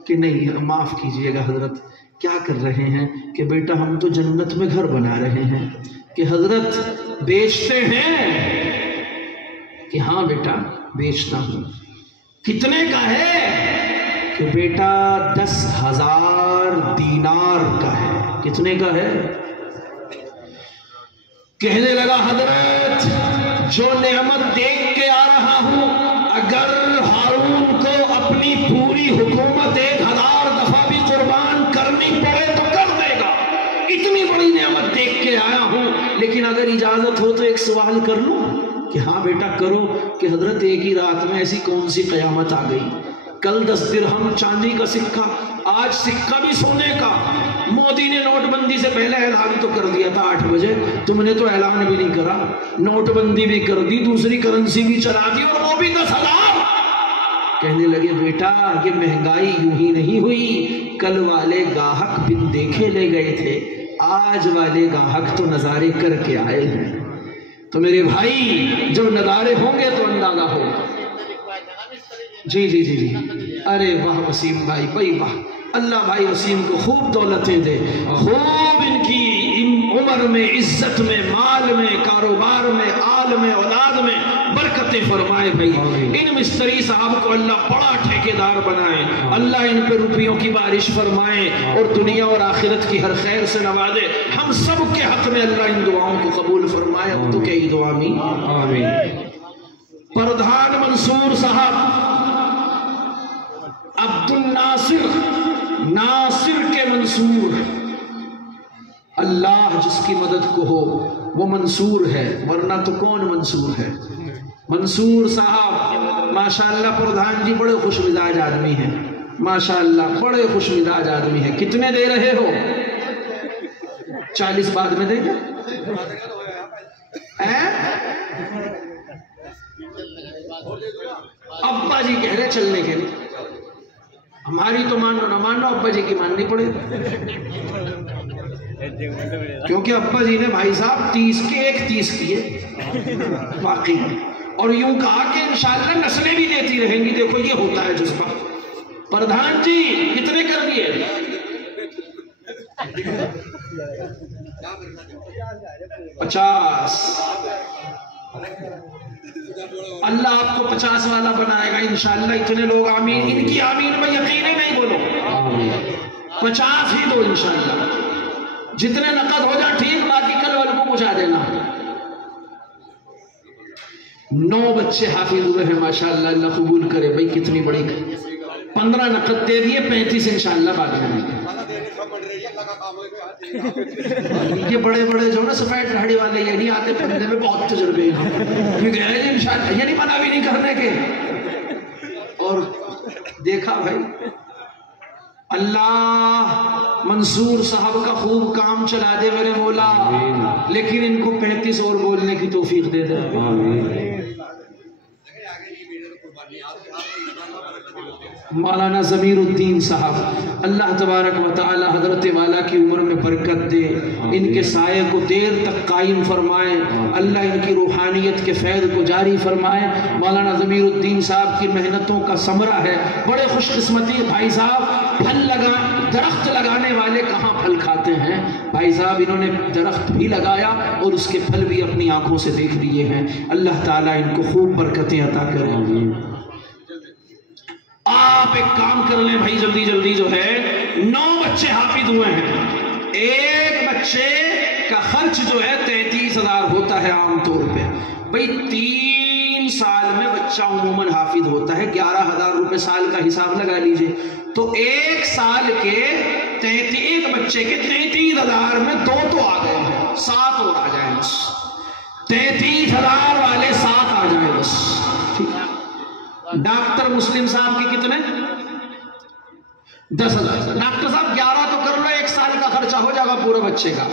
कि नहीं माफ़ कीजिएगा हजरत, क्या कर रहे हैं? कि बेटा हम तो जन्नत में घर बना रहे हैं। कि हजरत बेचते हैं? कि हाँ बेटा बेचता हूँ। कितने का है? कि बेटा 10,000 दीनार का है। कितने का है? कहने लगा हजरत जो नेमत देख के आ रहा हूं, अगर हारून को अपनी पूरी हुकूमत 1000 दफा भी कुर्बान करनी पड़े तो कर देगा। इतनी बड़ी नेमत देख के आया हूं, लेकिन अगर इजाजत हो तो एक सवाल कर लूं? कि हाँ बेटा करो। कि हजरत एक ही रात में ऐसी कौन सी कयामत आ गई? कल 10 दिरहम चांदी का सिक्का, आज सिक्का भी सोने का। मोदी ने नोटबंदी से पहले ऐलान तो कर दिया था 8 बजे, तुमने तो ऐलान भी नहीं करा। नोटबंदी भी कर दी, दूसरी करेंसी भी चला दी, और वो भी 10,000। कहने लगे बेटा ये महंगाई यूं ही नहीं हुई, कल वाले गाहक बिन देखे ले गए थे, आज वाले गाहक तो नजारे करके आए हैं। तो मेरे भाई जब नजारे होंगे तो अंदाजा होगा। जी जी जी जी, अरे वाह वसीम भाई, भाई वाह, अल्लाह भाई वसीम को खूब दौलतें दे, खूब इनकी उम्र में, इज्जत में, माल में, कारोबार में, आल में, औलाद में बरकतें फरमाए। भाई इन मिस्त्री साहब को अल्लाह बड़ा ठेकेदार बनाए, अल्लाह इन पे रुपयों की बारिश फरमाए और दुनिया और आखिरत की हर खैर से नवाजे। हम सब के हक में अल्लाह इन दुआओं को कबूल फरमाए। अब तो कई दुआ आमीन। प्रधान मंसूर साहब अब्दुल नासिर, नासिर के मंसूर, अल्लाह जिसकी मदद को हो वो मंसूर है, वरना तो कौन मंसूर है। मंसूर साहब माशाअल्लाह प्रधान जी बड़े खुश मिजाज आदमी हैं, माशाअल्लाह बड़े खुश मिजाज आदमी हैं। कितने दे रहे हो? 40 बाद में देंगे? अब्बा जी कह रहे चलने के लिए, हमारी तो मानो ना मानो, अब्बा जी की माननी पड़ेगी। क्योंकि अब्बा जी ने भाई साहब 30 के 31 किए वाकई, और यूं कहा कि इंशाअल्लाह नस्लें भी देती रहेंगी। देखो ये होता है जज्बा। प्रधान जी कितने कर दिए? 50। अल्लाह आपको 50 वाला बनाएगा इंशाअल्लाह। इतने लोग आमीन, इनकी आमीन में यकीन ही नहीं बोलो, 50 ही दो इंशाअल्लाह। जितने नकद हो जाए ठीक, बाकी कल वाले को पहुंचा देना। 9 बच्चे हाफिज हुए हैं माशाअल्लाह, अल्लाह कबूल करे। भाई कितनी बड़ी, 15 नकद दे दिए, 35 इंशाअल्लाह बाद में। ये बड़े बड़े जो ना सफेद दाढ़ी वाले ये नहीं आते फंदे में, बहुत तजुर्बे हैं इंशाअल्लाह, ये नहीं मना भी नहीं करने के। और देखा भाई अल्लाह मंसूर साहब का खूब काम चला दे मेरे मौला, लेकिन इनको 35 और बोलने की तौफीक दे दे। मौलाना ज़मीरुद्दीन साहब अल्लाह तबारक व तआला हजरत वाला की उम्र में बरकत दे, इनके साये को देर तक कायम फरमाए, अल्लाह इनकी रूहानियत के फैज़ को जारी फरमाए। मौलाना ज़मीरुद्दीन साहब की मेहनतों का समरा है, बड़े खुशकिस्मती भाई साहब। दरख्त लगाने वाले कहाँ फल खाते हैं भाई साहब, इन्होंने दरख्त भी लगाया और उसके फल भी अपनी आंखों से देख लिए हैं। अल्लाह ताला इनको खूब बरकतें अता करें। آپ ایک کام کر لیں بھائی جلدی جلدی جو ہے 9 بچے حافظ ہوئے ہیں، ایک بچے کا خرچ جو ہے 33,000 ہوتا ہے عام طور پہ بھائی 3 سال میں بچہ عموماً حافظ ہوتا ہے 11,000 روپے سال کا حساب لگا لیجئے تو ایک سال کے ایک بچے کے 33,000 میں 2 تو آ گئے ہیں 7 اور آ جائیں بس 33,000 والے 7 آ جائیں بس ڈاکٹر مسلم صاحب کے کتنے 10,000 ڈاکٹر صاحب 11 تو کر لو ایک سال کا خرچہ ہو جائے گا پورے بچے کا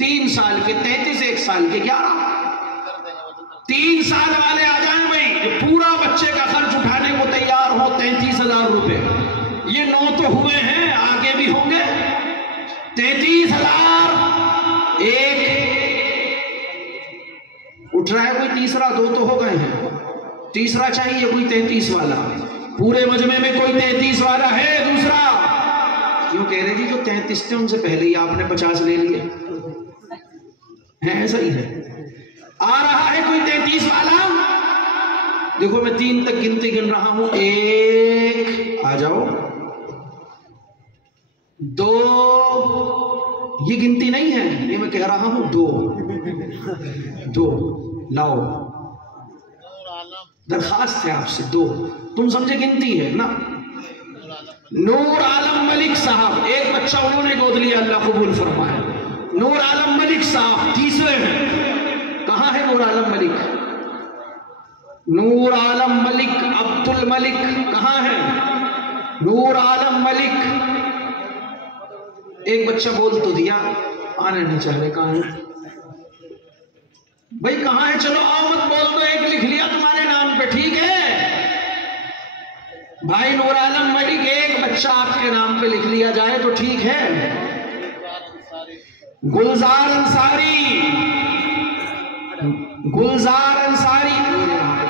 3 سال کے 33 ایک سال کے 11 3 سال والے آ جائیں بھائی جو پورا بچے کا خرچ اٹھانے کو تیار ہو 33,000 روپے یہ 9 تو ہوئے ہیں آگے بھی ہوں گے 33,000 ایک اٹھ رہا ہے کوئی تیسرا 2 تو ہو گئے ہیں تیسرا چاہیے کوئی 33 والا پورے مجمع میں کوئی 33 والا ہے دوسرا کیوں کہہ رہے جی جو 33 تھے ان سے پہلے ہی آپ نے 50 لے لیے ایسا ہی ہے آ رہا ہے کوئی 33 والا دیکھو میں 3 تک گنتی گن رہا ہوں 1 آ جاؤ 2 یہ گنتی نہیں ہے یہ میں کہہ رہا ہوں 2 لاؤ درخواست ہے آپ سے 2 تم سمجھے گنتی ہے نا نور عالم ملک صاحب ایک بچہ انہوں نے گود لیا اللہ قبول فرمائے نور عالم ملک صاحب تیسرے ہیں کہاں ہے نور عالم ملک نور عالم ملک عبد الملک کہاں ہے نور عالم ملک ایک بچہ بول تو دیا آنے نہیں چاہ رہے کہاں ہے بھائی کہاں ہے چلو آؤ مت بول تو ایک لکھ لیا تمہارے نام پہ ٹھیک ہے بھائی نور عالم ملک ایک بچہ آپ کے نام پہ لکھ لیا جائے تو ٹھیک ہے گلزار انصاری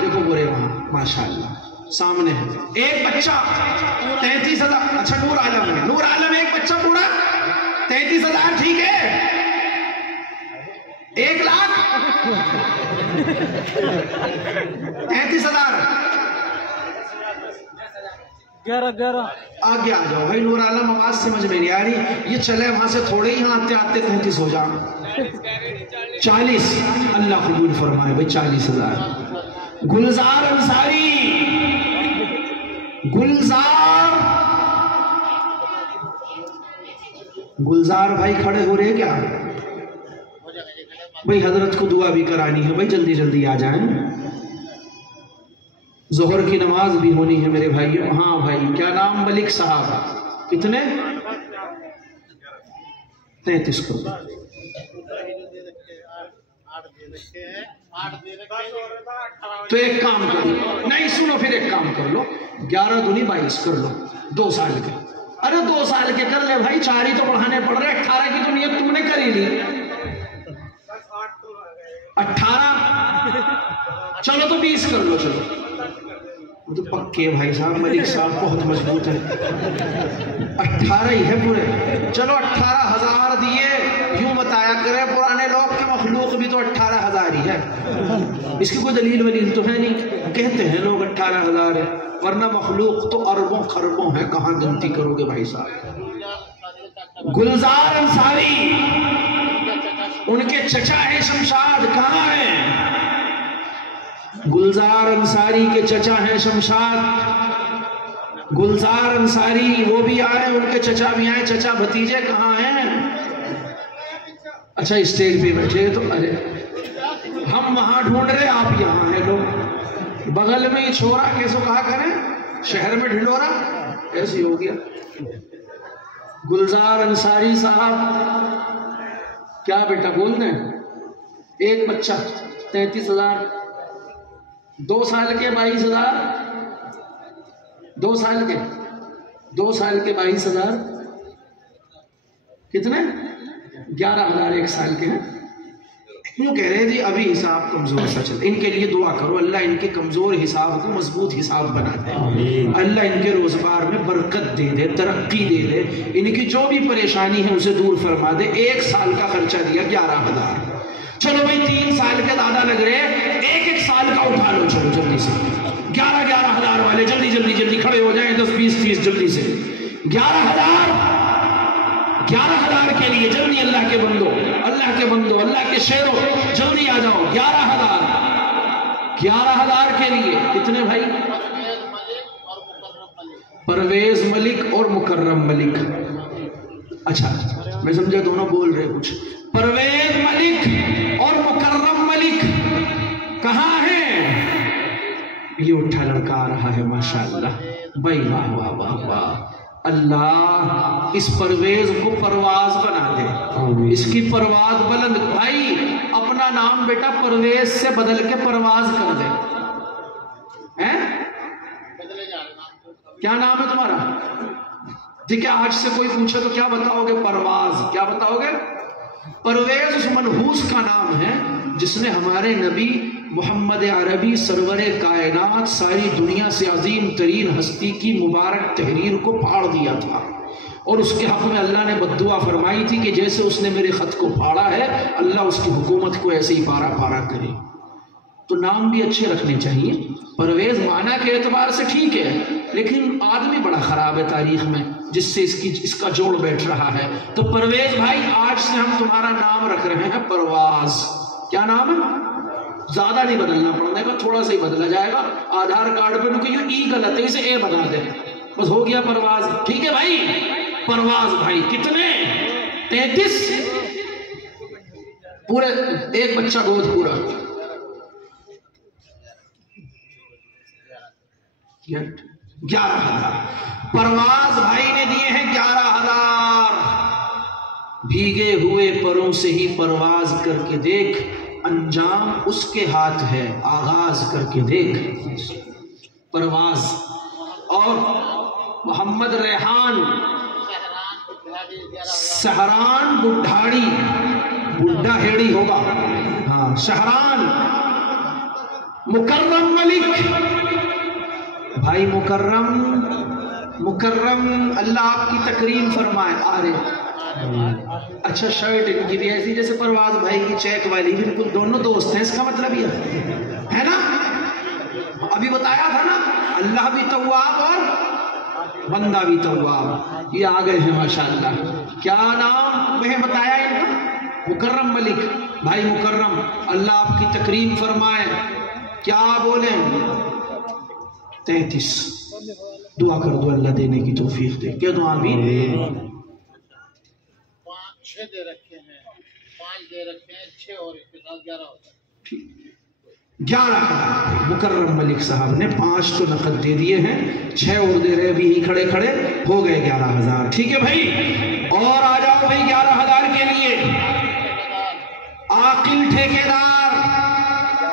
دیکھو برے وہاں ماشاءاللہ سامنے ہے ایک بچہ 33,000 اچھا نور عالم ایک بچہ پورا 33,000 ٹھیک ہے 1 لاکھ 33,000 11 آگے آ جاؤ بھائی نور عالم آواز سمجھ میں نہیں آ رہی یہ چلے وہاں سے تھوڑے ہی آتے آتے 33 ہو جاؤ 40 اللہ قبول فرمائے بھائی 40,000 گلزار انصاری گلزار بھائی کھڑے ہو رہے کیا بھائی حضرت کو دعا بھی کرانی ہے بھائی جلدی جلدی آ جائیں ظہر کی نماز بھی ہونی ہے میرے بھائیوں ہاں بھائی کیا نام ملک صاحب کتنے 33 کو تو ایک کام کر لو نہیں سنو پھر ایک کام کر لو 11 دونی 22 کر لو 2 سال کے ارے 2 سال کے کر لے بھائی 4 ہی تو بڑھانے پڑ رہے 18 کی تو نیت تم نے کر ہی لی 18 چلو تو 20 کر لو چلو تو پکے بھائی صاحب ملک صاحب بہت مضبوط ہے 18 ہی ہے پورے چلو 18,000 دیے یوں بتایا کرے پرانے لوگ کے مخلوق بھی تو 18,000 ہی ہے اس کی کوئی دلیل ولیل تو ہے نہیں کہتے ہیں لوگ 18,000 ہے ورنہ مخلوق تو اربوں خربوں ہے کہاں گنتی کرو گے بھائی صاحب گلزار انصاری ان کے چچا ہے شمشاد کہاں ہیں گلزار انصاری کے چچا ہیں شمشاد گلزار انصاری وہ بھی آئے ان کے چچا بھی آئے چچا بھتیجے کہاں ہیں اچھا اسٹیج پہ بیٹھے تو ارے ہم وہاں ڈھونڈ رہے آپ یہاں ہیں لوگ بغل میں ہی چھوڑا کیسو کہا کریں شہر میں ڈھنڈورا ایسی ہو گیا گلزار انصاری صاحب کیا بیٹا بول دیں ایک بچہ 33,000 2 سال کے 22,000 2 سال کے 22,000 کتنے 11,000 1 سال کے ہیں کیوں کہہ رہے جی ابھی حساب کمزور سا چل ان کے لیے دعا کرو اللہ ان کے کمزور حساب کو مضبوط حساب بنا دے اللہ ان کے روزگار میں برکت دے دے ترقی دے دے ان کی جو بھی پریشانی ہے اسے دور فرما دے 1 سال کا خرچہ دیا 11,000 چلو بھائی 3 سال کے زیادہ لگ رہے 1 سال کا اٹھا لو چلو جلدی سے 11,000 والے جلدی جلدی جلدی کھڑے ہو جائیں، 10 20 30 جلدی سے 11,000 کے لیے جلدی، اللہ کے بندو، اللہ کے بندو، اللہ کے شیرو جلدی آ جاؤ، 11,000 کے لیے کتنے بھائی؟ پرویز ملک اور مکرم ملک. اچھا میں سمجھا دونوں بول رہے کچھ. پرویز ملک اور مکرم ملک کہاں ہیں؟ یہ اٹھا لڑکا آ رہا ہے ماشاءاللہ بھائی، واہ واہ واہ واہ. اللہ اس پرویز کو پرواز بنا دے، اس کی پرواز بلند. بھائی اپنا نام بیٹا پرویز سے بدل کے پرواز کر دے. کیا نام ہے تمہارا؟ ٹھیک ہے، آج سے کوئی پوچھے تو کیا بتاؤ گے؟ پرواز. کیا بتاؤ گے؟ پرویز اس منحوس کا نام ہے جس نے ہمارے نبی محمد عربی سرور کائنات ساری دنیا سے عظیم ترین ہستی کی مبارک تحریر کو پھاڑ دیا تھا، اور اس کے حق میں اللہ نے بددعا فرمائی تھی کہ جیسے اس نے میرے خط کو پھاڑا ہے اللہ اس کی حکومت کو ایسے ہی پارا پارا کرے. تو نام بھی اچھے رکھنے چاہیے. پرویز معنی کے اعتبار سے ٹھیک ہے، لیکن آدمی بڑا خراب ہے تاریخ میں جس سے اس کا جوڑ بیٹھ رہا ہے. تو پرویز بھائی آج سے ہم تمہارا نام رکھ رہے ہیں پرواز. کیا نام ہے؟ زیادہ نہیں بدلنا پڑنے کا، تھوڑا سا ہی بدلا جائے گا. آدھار کارڈ پہ کہ یہ ای غلط ہے، اسے اے بنا دے، بس ہو گیا پرواز. ٹھیک ہے بھائی، پرواز بھائی. کتنے؟ 33 پورے، ایک بچہ گود پورا. 11,000 پرواز بھائی نے دیے ہیں. 11,000. بھیگے ہوئے پروں سے ہی پرواز کر کے دیکھ، انجام اس کے ہاتھ ہے، آغاز کر کے دیکھ. پرواز. اور محمد ریحان سہران بڈھاڑی، بڈھا ہیڑی ہوگا ہاں، سہران. مکرم ملک بھائی، مکرم اللہ آپ کی تکریم فرمائے. آ رہے اچھا شرٹ ان کی بھی ایسی جیسے پرواز بھائی کی چیک والی، بالکل دونوں دوست ہیں، اس کا مطلب یہ ہے نا. ابھی بتایا تھا نا اللہ بھی تواب اور بندہ بھی تواب. یہ آ گئے ہیں ماشاءاللہ. کیا نام میں بتایا ان کا؟ مکرم ملک. بھائی مکرم اللہ آپ کی تکریم فرمائے. کیا بولیں؟ 33. دعا کر دو اللہ دینے کی توفیق دے. کیا دعا بھی 6 دے رکھے ہیں، 5 دے رکھے ہیں، 6 اور 11 ہوتا ہے. 11 مکرم ملک صاحب نے 5 تو نقد دے دیے ہیں، 6 اور دے رہے بھی ہی کھڑے کھڑے ہو گئے 11,000. ٹھیک ہے بھائی، اور آ جاؤ بھائی 11,000 کے لیے. عاقل ٹھیکیدار،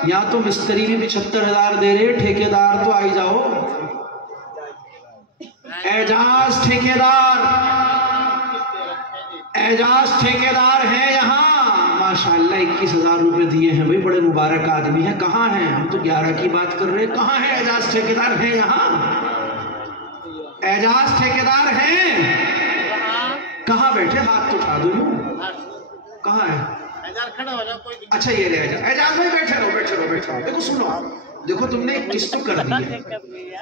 یا تو مستری بھی 75,000 دے رہے، ٹھیکیدار تو آئی جاؤ. اعجاز ٹھیکیدار ہیں یہاں ماشاءاللہ. 21,000 روپے دیے ہیں بھائی، بڑے مبارک آدمی ہیں. کہاں ہیں؟ ہم تو 11 کی بات کر رہے ہیں. کہاں ہیں اعجاز ٹھیکیدار؟ ہیں یہاں اعجاز ٹھیکیدار ہیں. کہاں بیٹھے؟ ہاتھ تو اٹھا دو. کہاں ہے؟ اچھا یہ رہے اعجاز بھائی، بیٹھے رہو. دیکھو سنو، دیکھو تم نے 21 تو کر دی ہے،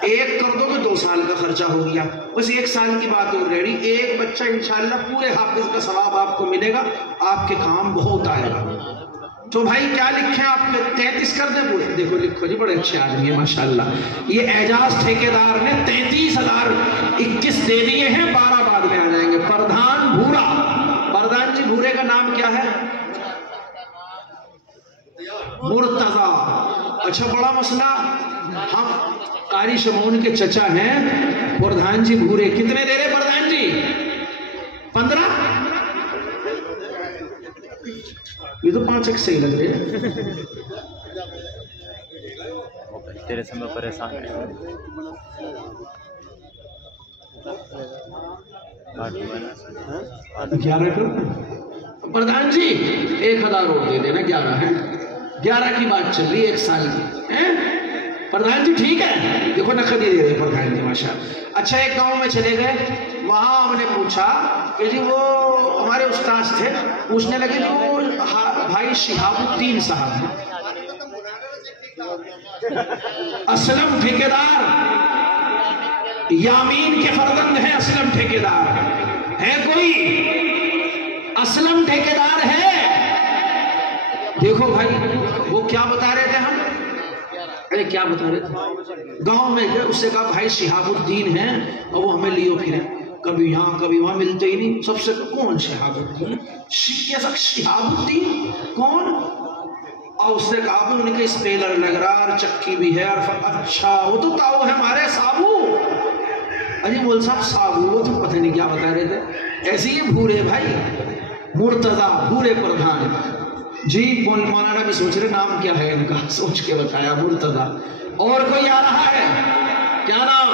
1 کر دو تو 2 سال کا خرچہ ہو گیا. بس 1 سال کی بات ہو رہی. 1 بچہ انشاءاللہ پورے حافظ کا ثواب آپ کو ملے گا، آپ کے کام بہت آئے گا. تو بھائی کیا لکھیں آپ کے؟ 33 کر دیں پورے. دیکھو لکھو جی، بڑے اچھے آدمی ہیں ماشاءاللہ. یہ اعجاز ٹھیکیدار نے 33,021 دے دیے ہیں. 12 بعد میں آ جائیں گے. پردھان بھورا. پردھان جی بھورے کا نام کیا ہے؟ مرتضی. اچھا بڑا مسئلہ، ہم قاری شمعون کے چچا ہیں پردھان جی بھورے. کتنے دے رہے پردھان جی؟ 15. یہ تو 5 ایک صحیح لگ رہے ہیں. تیرے سے میں پریشان ہے. 11 کرو پردھان جی. 1,000 اور دے دینا. 11 ہے، 11 کی بات چل رہی ہے، 1 سال کی. پردھان جی ٹھیک ہے. دیکھو نقد ہی دے رہے پردھان جی ماشاءاللہ. اچھا ایک گاؤں میں چلے گئے، وہاں ہم نے پوچھا کہ جی وہ ہمارے استاد تھے، پوچھنے لگے کہ وہ بھائی شہاب الدین صاحب ہیں. असलम ठेकेदार यामीन के फर्जंद हैं। असलम ठेकेदार है कोई? असलम ठेकेदार है? देखो भाई वो क्या बता रहे थे हम, अरे क्या बता रहे थे, गांव में गए, उससे कहा भाई शिहाबुद्दीन है और वो हमें लियो फिरे, कभी यहाँ कभी वहां मिलते ही नहीं। सबसे कौन शिहाबुद्दीन? शिहाबुद्दीन कौन? और उसने कहा उनके स्पेलर लग रहा और चक्की भी है और अच्छा वो तो ताऊ है हमारे साबू। अरे बोल साहब साबू, वो तो पता नहीं क्या बता रहे थे। ऐसे ही भूरे भाई मुर्तजा भूरे प्रधान जी, मौलाना भी सोच रहे नाम क्या है इनका, सोच के बताया मुर्तजा। और कोई आ रहा है, क्या नाम?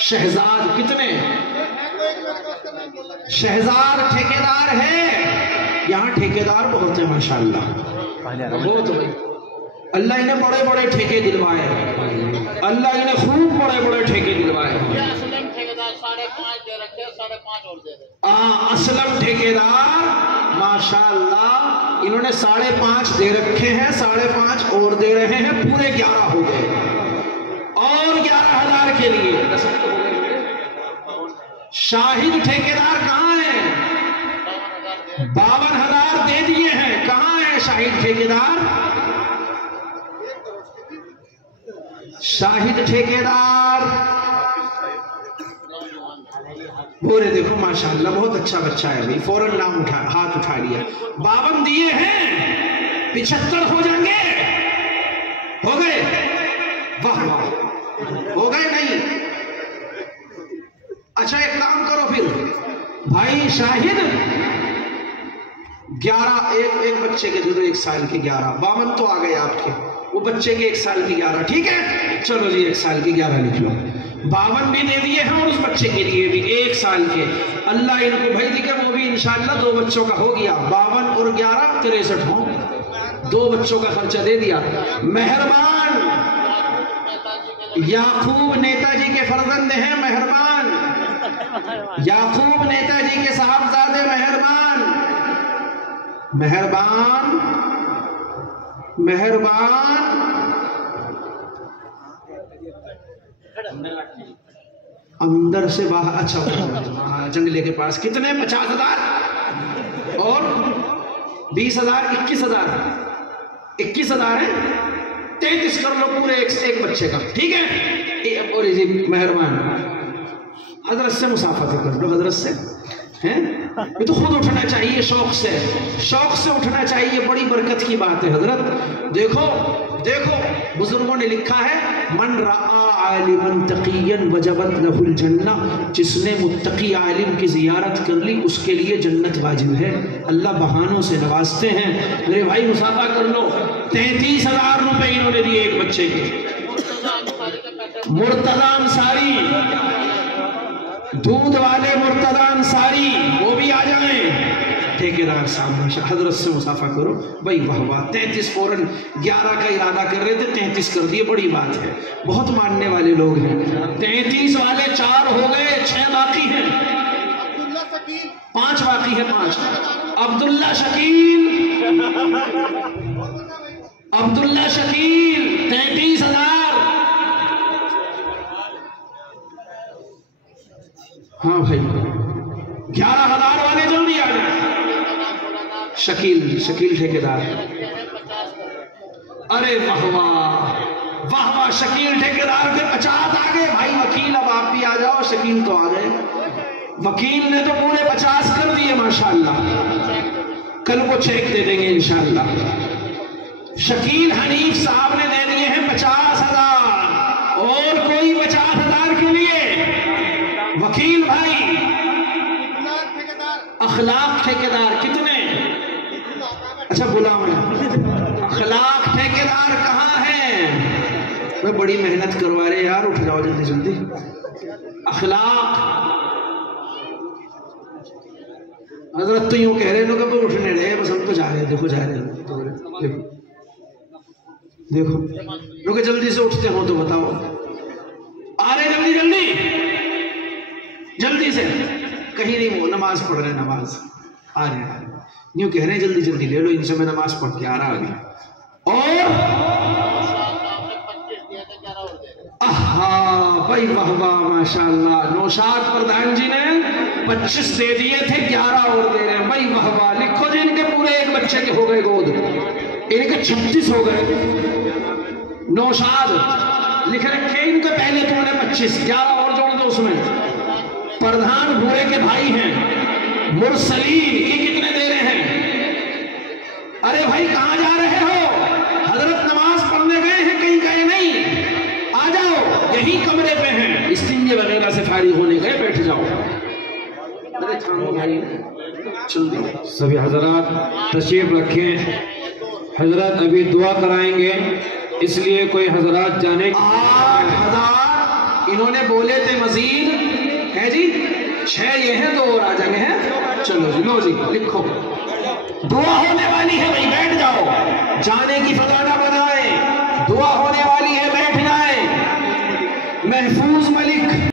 शहजाद। कितने? शहजाद ठेकेदार है। यहाँ ठेकेदार बहुत है माशाल्लाह, बहुत भाई। अल्लाह इन्हें बड़े बड़े ठेके दिलवाए, अल्लाह इन्हें खूब बड़े बड़े ठेके दिलवाए। असलम ठेकेदार 5.5 दे रखे, 5.5 और दे दे। असलम ठेकेदार माशाल्लाह इन्होंने 5.5 दे रखे हैं, 5.5 और दे रहे हैं, पूरे 11 हो गए। और 11,000 के लिए शाहिद ठेकेदार कहाँ है? 52,000 दे दिए हैं। कहाँ है शाहिद ठेकेदार? शाहिद ठेकेदार बोले देखो माशाल्लाह बहुत अच्छा बच्चा है भाई, फौरन नाम उठा, हाथ उठा लिया। 52 दिए हैं, 75 हो जाएंगे। हो गए? वाह वाह, हो गए नहीं? अच्छा एक काम करो फिर भाई शाहिद 11 एक बच्चे के दे दो, 1 साल के 11। 52 तो आ गए आपके, वो बच्चे के 1 साल की 11। ठीक है चलो जी 1 साल की 11 लिख लो। 52 भी दे दिए हैं और उस बच्चे के लिए भी 1 साल के। अल्लाह इनको भाई दिखे, वो भी इंशाल्लाह 2 बच्चों का हो गया। 52 और 11 63 हो, 2 बच्चों का खर्चा दे दिया। मेहरबान याकूब नेताजी के फर्जंद हैं, मेहरबान याकूब नेताजी के साहबजादे, मेहरबान मेहरबान मेहरबान। अंदर से बाहर, अच्छा जंगले के पास। कितने? 50,000 और 20,000, 21,000। 21,000 है, 33 कर लो पूरे एक बच्चे का। ठीक है बोले जी मेहरबान। हजरत से मुसाफा कर लो, हजरत से हैं। ये तो खुद उठना चाहिए, शौक से उठना चाहिए, बड़ी बरकत की बात है हजरत। देखो देखो बुजुर्गों ने लिखा है, मन रआ आलिमन तकियन वजबत लहुल जन्नह, जिसने मुत्तकी आलिम की जियारत कर ली उसके लिए जन्नत वाजिब है। अल्लाह बहानों से नवाजते हैं। मेरे भाई मुसाफा कर लो। 33,000 रुपए इन्होंने दिए एक बच्चे के। मुर्तजा अंसारी, दूध वाले मुर्तजा अंसारी, वो भी आ जाएं। ठेकेदार साहब हजरत से मुसाफा करो भाई। वाह वाह, 33 फौरन 11 का इरादा कर रहे थे, 33 कर दिए, बड़ी बात है। बहुत मानने वाले लोग हैं। 33 वाले 4 हो गए, 6 बाकी हैं, 5 बाकी है। 5 अब्दुल्ला शकील 33,000। हाँ भाई 11,000 वाले जल्दी आ जाए। शकील ठेकेदार, अरे वाह वाह वाह वाह, शकील ठेकेदार के 50 आ गए भाई। वकील अब आप भी आ जाओ, शकील तो आ गए। वकील ने तो पूरे 50 कर दिए माशाल्लाह, कल को चेक दे देंगे इंशाल्लाह। शकील हनीफ साहब ने दे दिए हैं 50,000 और कोई 50,000 के लिए। वकील भाई अखलाक ठेकेदार कितने? अच्छा बुला मैं, अखलाक ठेकेदार कहाँ है? मैं बड़ी मेहनत करवा रहे यार, उठ जाओ जल्दी जल्दी। अखलाक हजरत तो यूं कह रहे लोग अब उठने रहे, बस हम तो जा रहे हैं। देखो जा रहे हैं, देखो देखो लोग जल्दी से उठते हो तो बताओ। आ रहे जल्दी जल्दी से, कहीं नहीं वो नमाज पढ़ रहे, नमाज आ रहे हैं। यूं कह रहे हैं जल्दी जल्दी ले लो इनसे, मैं नमाज पढ़ के आ रहा अभी। اور بھائی واہ واہ ماشاءاللہ، نوشاد پردھان جی نے 25 دے دیے تھے، 11 اور دے رہے ہیں بھائی واہ واہ۔ لکھو جی ان کے پورے ایک بچے کے ہو گئے گود، ان کے 36 ہو گئے۔ نوشاد لکھ رکھے ان کے پہلے تو نے 25، 11 اور جوڑ دو اس میں۔ پردھان بھورے کے بھائی ہیں مرسلین، یہ کتنے دے رہے ہیں؟ ارے بھائی کہاں جا رہے ہو؟ حضرت نماز پڑھنے گئے ہیں، کہیں گئے نہیں؟ آ جاؤ، یہی کمرے پہ ہیں، استنجے وغیرہ سے فارغ ہونے گئے، بیٹھ جاؤ۔ سبھی حضرات تشریف رکھیں، حضرت ابھی دعا کرائیں گے، اس لیے کوئی حضرات جانے 8,000 انہوں نے بولے تھے مزید ہے جی، 6 یہ ہیں، 2 اور آ جائیں گے۔ چلو جی، لو جی لکھو، دعا ہونے والی ہے بھائی، بیٹھ جاؤ، جانے کی فضا نہ بنائیں، دعا ہونے والی ہے، بیٹھ جائیں، محفوظ